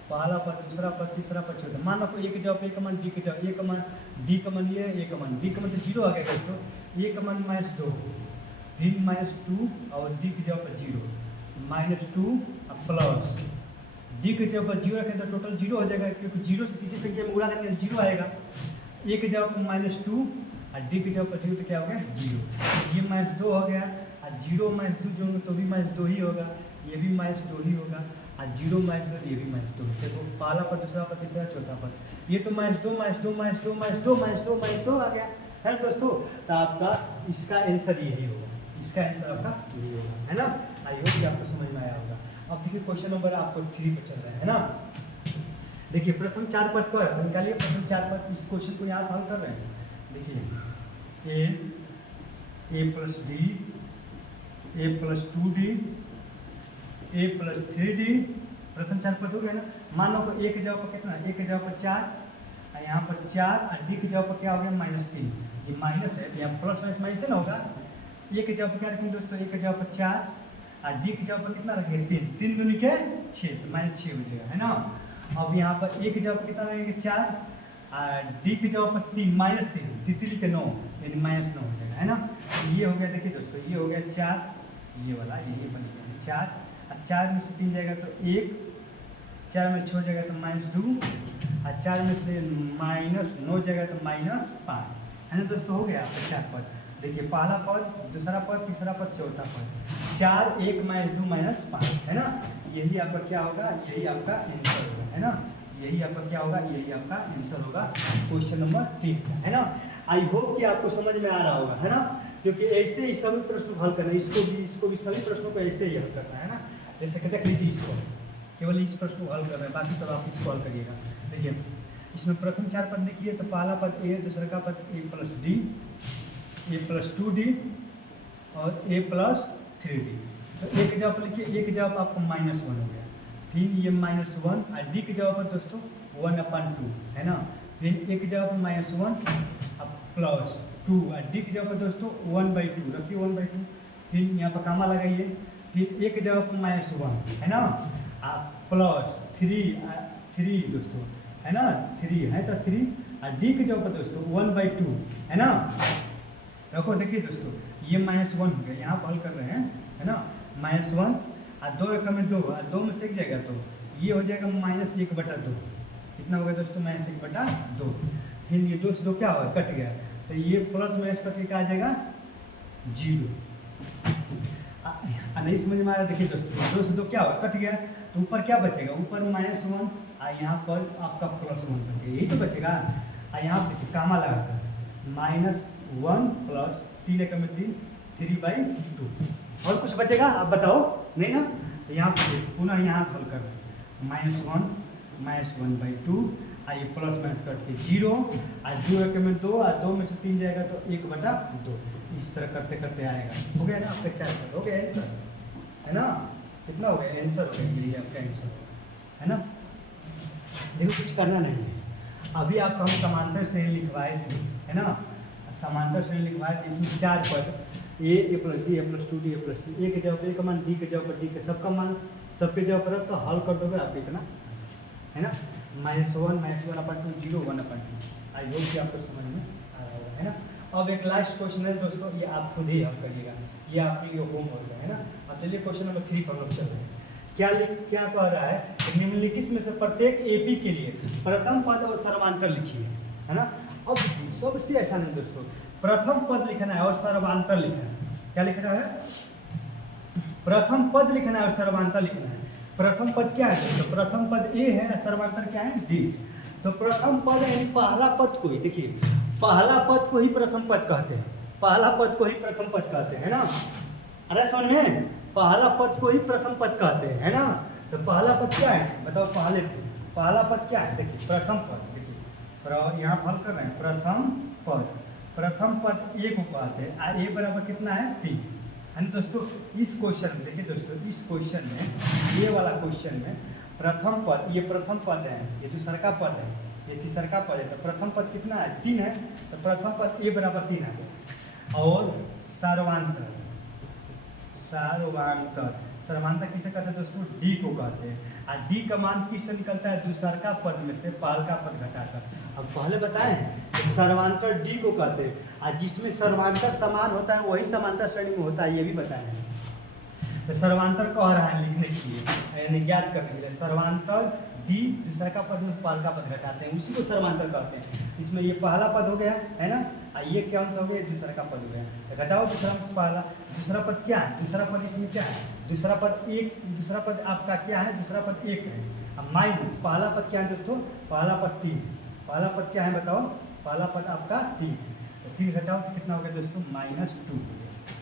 पहला पद, दूसरा पद, तीसरा पद, चौथा। मान लो A के जवाब A का मान, D के जवाब A का मान, D का मान ये, A का मान, D का मान तो 0 आ गया दोस्तों, A का मान -2, फिर -2 और D के जवाब पर 0, -2 प्लस D के जवाब पर 0 रखें तो टोटल 0 हो जाएगा, क्योंकि 0 से किसी संख्या में गुणा करेंगे 0 आएगा। A के जवाब पर -2 और D के जवाब पर 0 तो क्या हो गया 0, ये -2 हो गया, और 0 -2 जोड़ेंगे तो भी -2 ही होगा, ये भी -2 ही होगा, और 0 -2 ये भी -2, देखो पहला पद, दूसरा पद, तीसरा, चौथा पद, ये तो -2 -2 -2 -2 -2 -2 आ गया, है ना दोस्तों। तो आपका इसका आंसर यही होगा, इसका आंसर आपका यही होगा, है ना। आई होप कि आपको समझ में आया होगा। अब देखिए क्वेश्चन नंबर आपको 3 पर चल रहा है ना। देखिए प्रथम 4 पद को तो निकालिए, प्रथम 4 पद। इस क्वेश्चन को यहाँ हल कर रहे हैं। देखिए a plus D, a plus 2d, a plus 3d, प्रथम 4 पद हो गए ना। मान लो a के जगह पर कितना, a के जगह पर 4, और यहाँ पर 4, और d के जगह पर क्या हो गया -3। ये माइनस है, यहाँ प्लस माइनस माइनस है ना होगा। a के जगह पर क्या रखेंगे दोस्तों, a के जगह पर 4, और d के जगह पर कितना रखेंगे 3, 3 दूनी के 6, तो -6 हो जाएगा, है ना। अब यहाँ पर a के जगह पर कितना रहेंगे 4, और d के जगह पर 3, -3, तितली के 9, यानी -9 हो जाएगा, है ना। ये हो गया, देखिए दोस्तों ये हो गया 4, ये वाला ये बन गया 4, और 4 में से 3 जाएगा तो 1, 4 में 6 जाएगा तो -2, और 4 में से -9 जाएगा तो -5, है ना दोस्तों। हो गया आपका 4 पद। देखिए पहला पद, दूसरा पद, तीसरा पद, चौथा पद, 4, 1, -2, -5, है ना। यही आपका क्या होगा, यही आपका आंसर होगा, है ना। यही आपका क्या होगा, यही आपका आंसर होगा क्वेश्चन नंबर 3 का, है ना। आई होप कि आपको समझ में आ रहा होगा, है ना। क्योंकि ऐसे ही सभी प्रश्न हल करना है, इसको भी सभी प्रश्नों को ऐसे ही हल करना है ना। जैसे कि देख लीजिए इसको, केवल इस प्रश्न को हल कर रहे हैं, बाकी सब आप इसको हल करिएगा। देखिए इसमें प्रथम 4 पद लिखिए, तो पहला पद a, दूसरा का पद a plus d, a plus 2d, और a प्लस 3d। तो a के जवाब पर लिखिए, a के जवाब आपको -1 हो गया, फिर ये -1, और d के जवाब पर दोस्तों 1/2, है ना। फिर a के जवाब पर -1, अब +2, और d के जवाब पर दोस्तों 1/2 रखिए, 1/2, फिर यहाँ पर कामा लगाइए, फिर a के जवाब पर -1, है ना, +3 दोस्तों, है ना, 3 है तो 3, और d के जवाब पर दोस्तों 1/2, है ना। रखो, देखिए दोस्तों ये -1 हो गया, यहाँ पर हल कर रहे हैं, है ना। -1, और 2 एकम में 2, और 2 में से जाएगा तो ये हो जाएगा -1/2, कितना होगा दोस्तों, -1/2। फिर ये 2 से 2 क्या होगा, कट गया, तो ये प्लस माइनस करके क्या आ जाएगा 0। नहीं समझ में आया, देखिए दोस्तों 2 से 2 क्या होगा, कट गया, तो ऊपर क्या बचेगा, ऊपर -1, और यहाँ पर आपका +1 बचेगा, यही तो बचेगा। और यहाँ पर देखिए कामा लगाकर -1 प्लस 3 एकम में 3, 3/2, और कुछ बचेगा आप बताओ, नहीं ना। तो यहाँ पर पुनः यहाँ हल कर -1, -1/2, और ये प्लस माइनस करके 0, और 2 एकम में 2, और 2 में से 3 जाएगा तो 1/2, इस तरह करते करते आएगा। हो गया ना आपका 4 पद, हो गया आंसर, है ना। कितना हो गया आंसर, हो गया यही आपका आंसर, है ना। देखो कुछ करना नहीं है, अभी आपको हम समांतर श्रेणी लिखवाए थे, है ना। समांतर श्रेणी लिखवाए थे, इसमें 4 पद a plus d, a plus 2d, a plus 3, a के जगह पर a का मान, d के जगह पर d के सबका मान, सबके जगह पर तो हल कर दोगे आप इतना, है ना। -1, -1/2, 0, 1/2। आई होप कि आपको समझ में आ रहा होगा, है ना। अब एक लास्ट क्वेश्चन है दोस्तों, ये आप खुद ही हल करिएगा, ये आपके लिए होमवर्क है ना। अब चलिए क्वेश्चन नंबर 3 पर हम चल रहे हैं। क्या कह रहा है, निम्नलिखित में से प्रत्येक एपी के लिए प्रथम पद और सर्वांतर लिखिए, है ना। अब सबसे आसान है दोस्तों, प्रथम पद लिखना है और सर्वांतर लिखना है। क्या लिखना है, प्रथम पद लिखना है और सर्वांतर लिखना है। प्रथम पद क्या है दोस्तों, प्रथम पद ए है, सर्वांतर क्या है डी। तो प्रथम पद यानी पहला पद को ही, देखिए पहला पद को ही प्रथम पद कहते हैं, पहला पद को ही प्रथम पद कहते हैं, है ना। अरे समझ में, पहला पद को ही प्रथम पद कहते हैं, है ना। तो पहला पद क्या है बताओ, पहला पद क्या है, देखिए प्रथम पद, देखिए यहाँ हल कर रहे हैं, प्रथम पद ए को कहते हैं, आ ए बराबर कितना है 3, है ना दोस्तों। इस क्वेश्चन में देखिए दोस्तों, इस क्वेश्चन में, ये वाला क्वेश्चन में प्रथम पद, ये प्रथम पद है, ये दूसरा का पद है, ये तीसरा का पद है, तो प्रथम पद कितना है 3 है, तो प्रथम पद ए बराबर 3 है। और सर्वांतर किसे कहते हैं दोस्तों, डी को कहते हैं। और डी का मान किससे निकलता है, दूसरा का पद में से पहल का पद घटाकर। अब पहले बताएं सर्वांतर डी को कहते हैं, और जिसमें सर्वांतर समान होता है वही समांतर श्रेणी में होता है, ये भी बताएं। तो सर्वांतर कह रहा है लिखने के लिए, यानी ज्ञात करने के लिए, सर्वांतर डी दूसरा का पद में पहल का पद घटाते हैं, उसी को सर्वांतर कहते हैं। इसमें ये पहला पद हो गया, है ना, और ये क्या हो गया, दूसरा का पद हो गया, तो घटाओ दूसरा में पहला, दूसरा पद क्या है, दूसरा पद इसमें क्या है, दूसरा पद आपका क्या है, दूसरा पद 1 है, अब माइनस पहला पद क्या है दोस्तों, पहला पद 3, पहला पद क्या है बताओ, पहला पद आपका 3, तो 3 घटाओ तो कितना हो गया दोस्तों, -2।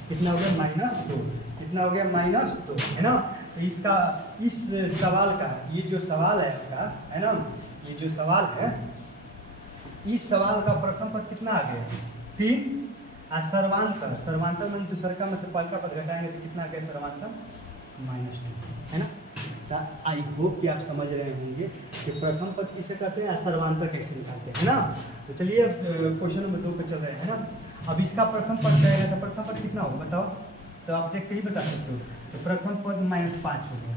कितना हो गया, -2। कितना हो गया, -2, है ना। तो इसका इस सवाल का, ये जो सवाल है आपका, है ना, ये जो सवाल है, इस सवाल का प्रथम पद कितना आ गया, 3। और सर्वांतर, सर्वांतर में दूसरका में से पहला पद घटाएंगे तो कितना आ गया सर्वांतर, -2, है ना। तो आई होप कि आप समझ रहे होंगे कि प्रथम पद किसे कहते हैं, सर्वांतर कैसे निकालते हैं, है ना। तो चलिए अब क्वेश्चन नंबर 2 पे चल रहे हैं, है ना। अब इसका प्रथम पद जाएगा तो प्रथम पद कितना होगा बताओ, तो आप देख के ही बता सकते हो। तो प्रथम पद -5 हो गया,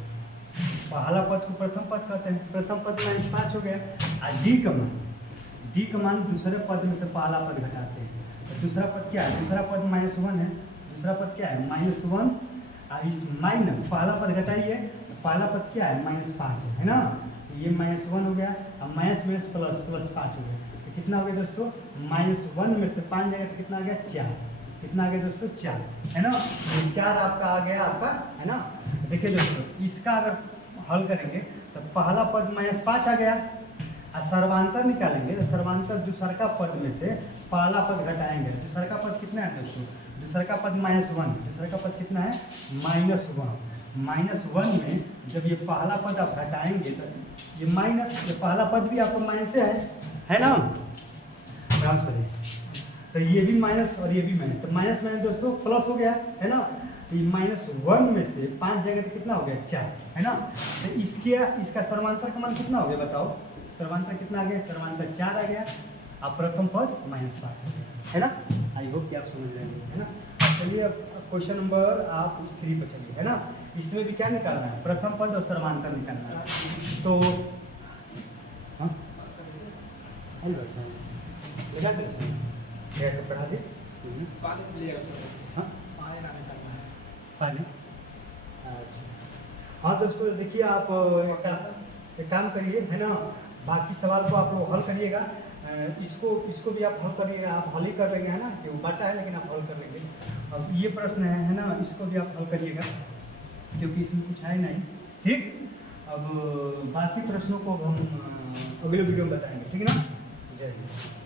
पहला पद को प्रथम पद कहते हैं, प्रथम पद -5 हो गया। और डी का मान दूसरे पद में से पहला पद घटाते हैं, तो दूसरा पद क्या है, दूसरा पद -1 है, दूसरा पद क्या है, -1। और इस माइनस पहला पद घटाइए, पहला पद क्या है, -5 है ना। तो ये -1 हो गया, अब माइनस प्लस 5 हो गया, तो कितना हो गया दोस्तों, -1 में से 5 जाएगा तो कितना आ गया, 4। कितना आ गया दोस्तों, 4, है ना। ये 4 आपका आ गया आपका, है ना। देखिए दोस्तों, इसका अगर हल करेंगे तो पहला पद -5 आ गया, और सर्वांतर निकालेंगे तो सर्वांतर दूसरका पद में से पहला पद घटाएंगे, दूसरका पद कितना है दोस्तों, दूसरका पद -1, दूसरका पद कितना है, -1। -1 में जब ये पहला पद आप घटाएंगे तो ये माइनस, ये पहला पद भी आपको माइनस है ना, आराम से। तो ये भी माइनस और ये भी माइनस, तो माइनस दोस्तों प्लस हो गया, है ना। तो ये -1 में से 5 जाएगा तो कितना हो गया, 4, है ना। तो इसका सर्वांतर का मान कितना हो गया बताओ, सर्वांतर कितना आ गया, सर्वांतर 4 आ गया, अब प्रथम पद -5 है ना। आई होप कि आप समझ रहे हैं, है ना। चलिए अब क्वेश्चन नंबर आप 3 पर चलिए, है ना। इसमें भी क्या निकालना है, प्रथम पद और सर्वांतर निकालना है। तो हाँ पढ़ा दे, हाँ दोस्तों देखिए, आप एक काम करिए, है ना, बाकी सवाल को आप लोग हल करिएगा, इसको भी आप हल करिएगा, आप हल ही कर लेंगे, है ना, कि वो बाटा है लेकिन आप हल कर लेंगे। अब ये प्रश्न है ना, इसको भी आप हल करिएगा क्योंकि इसमें कुछ है नहीं, ठीक। अब बाकी प्रश्नों को हम अगले वीडियो में बताएंगे, ठीक है ना। जय हिंद।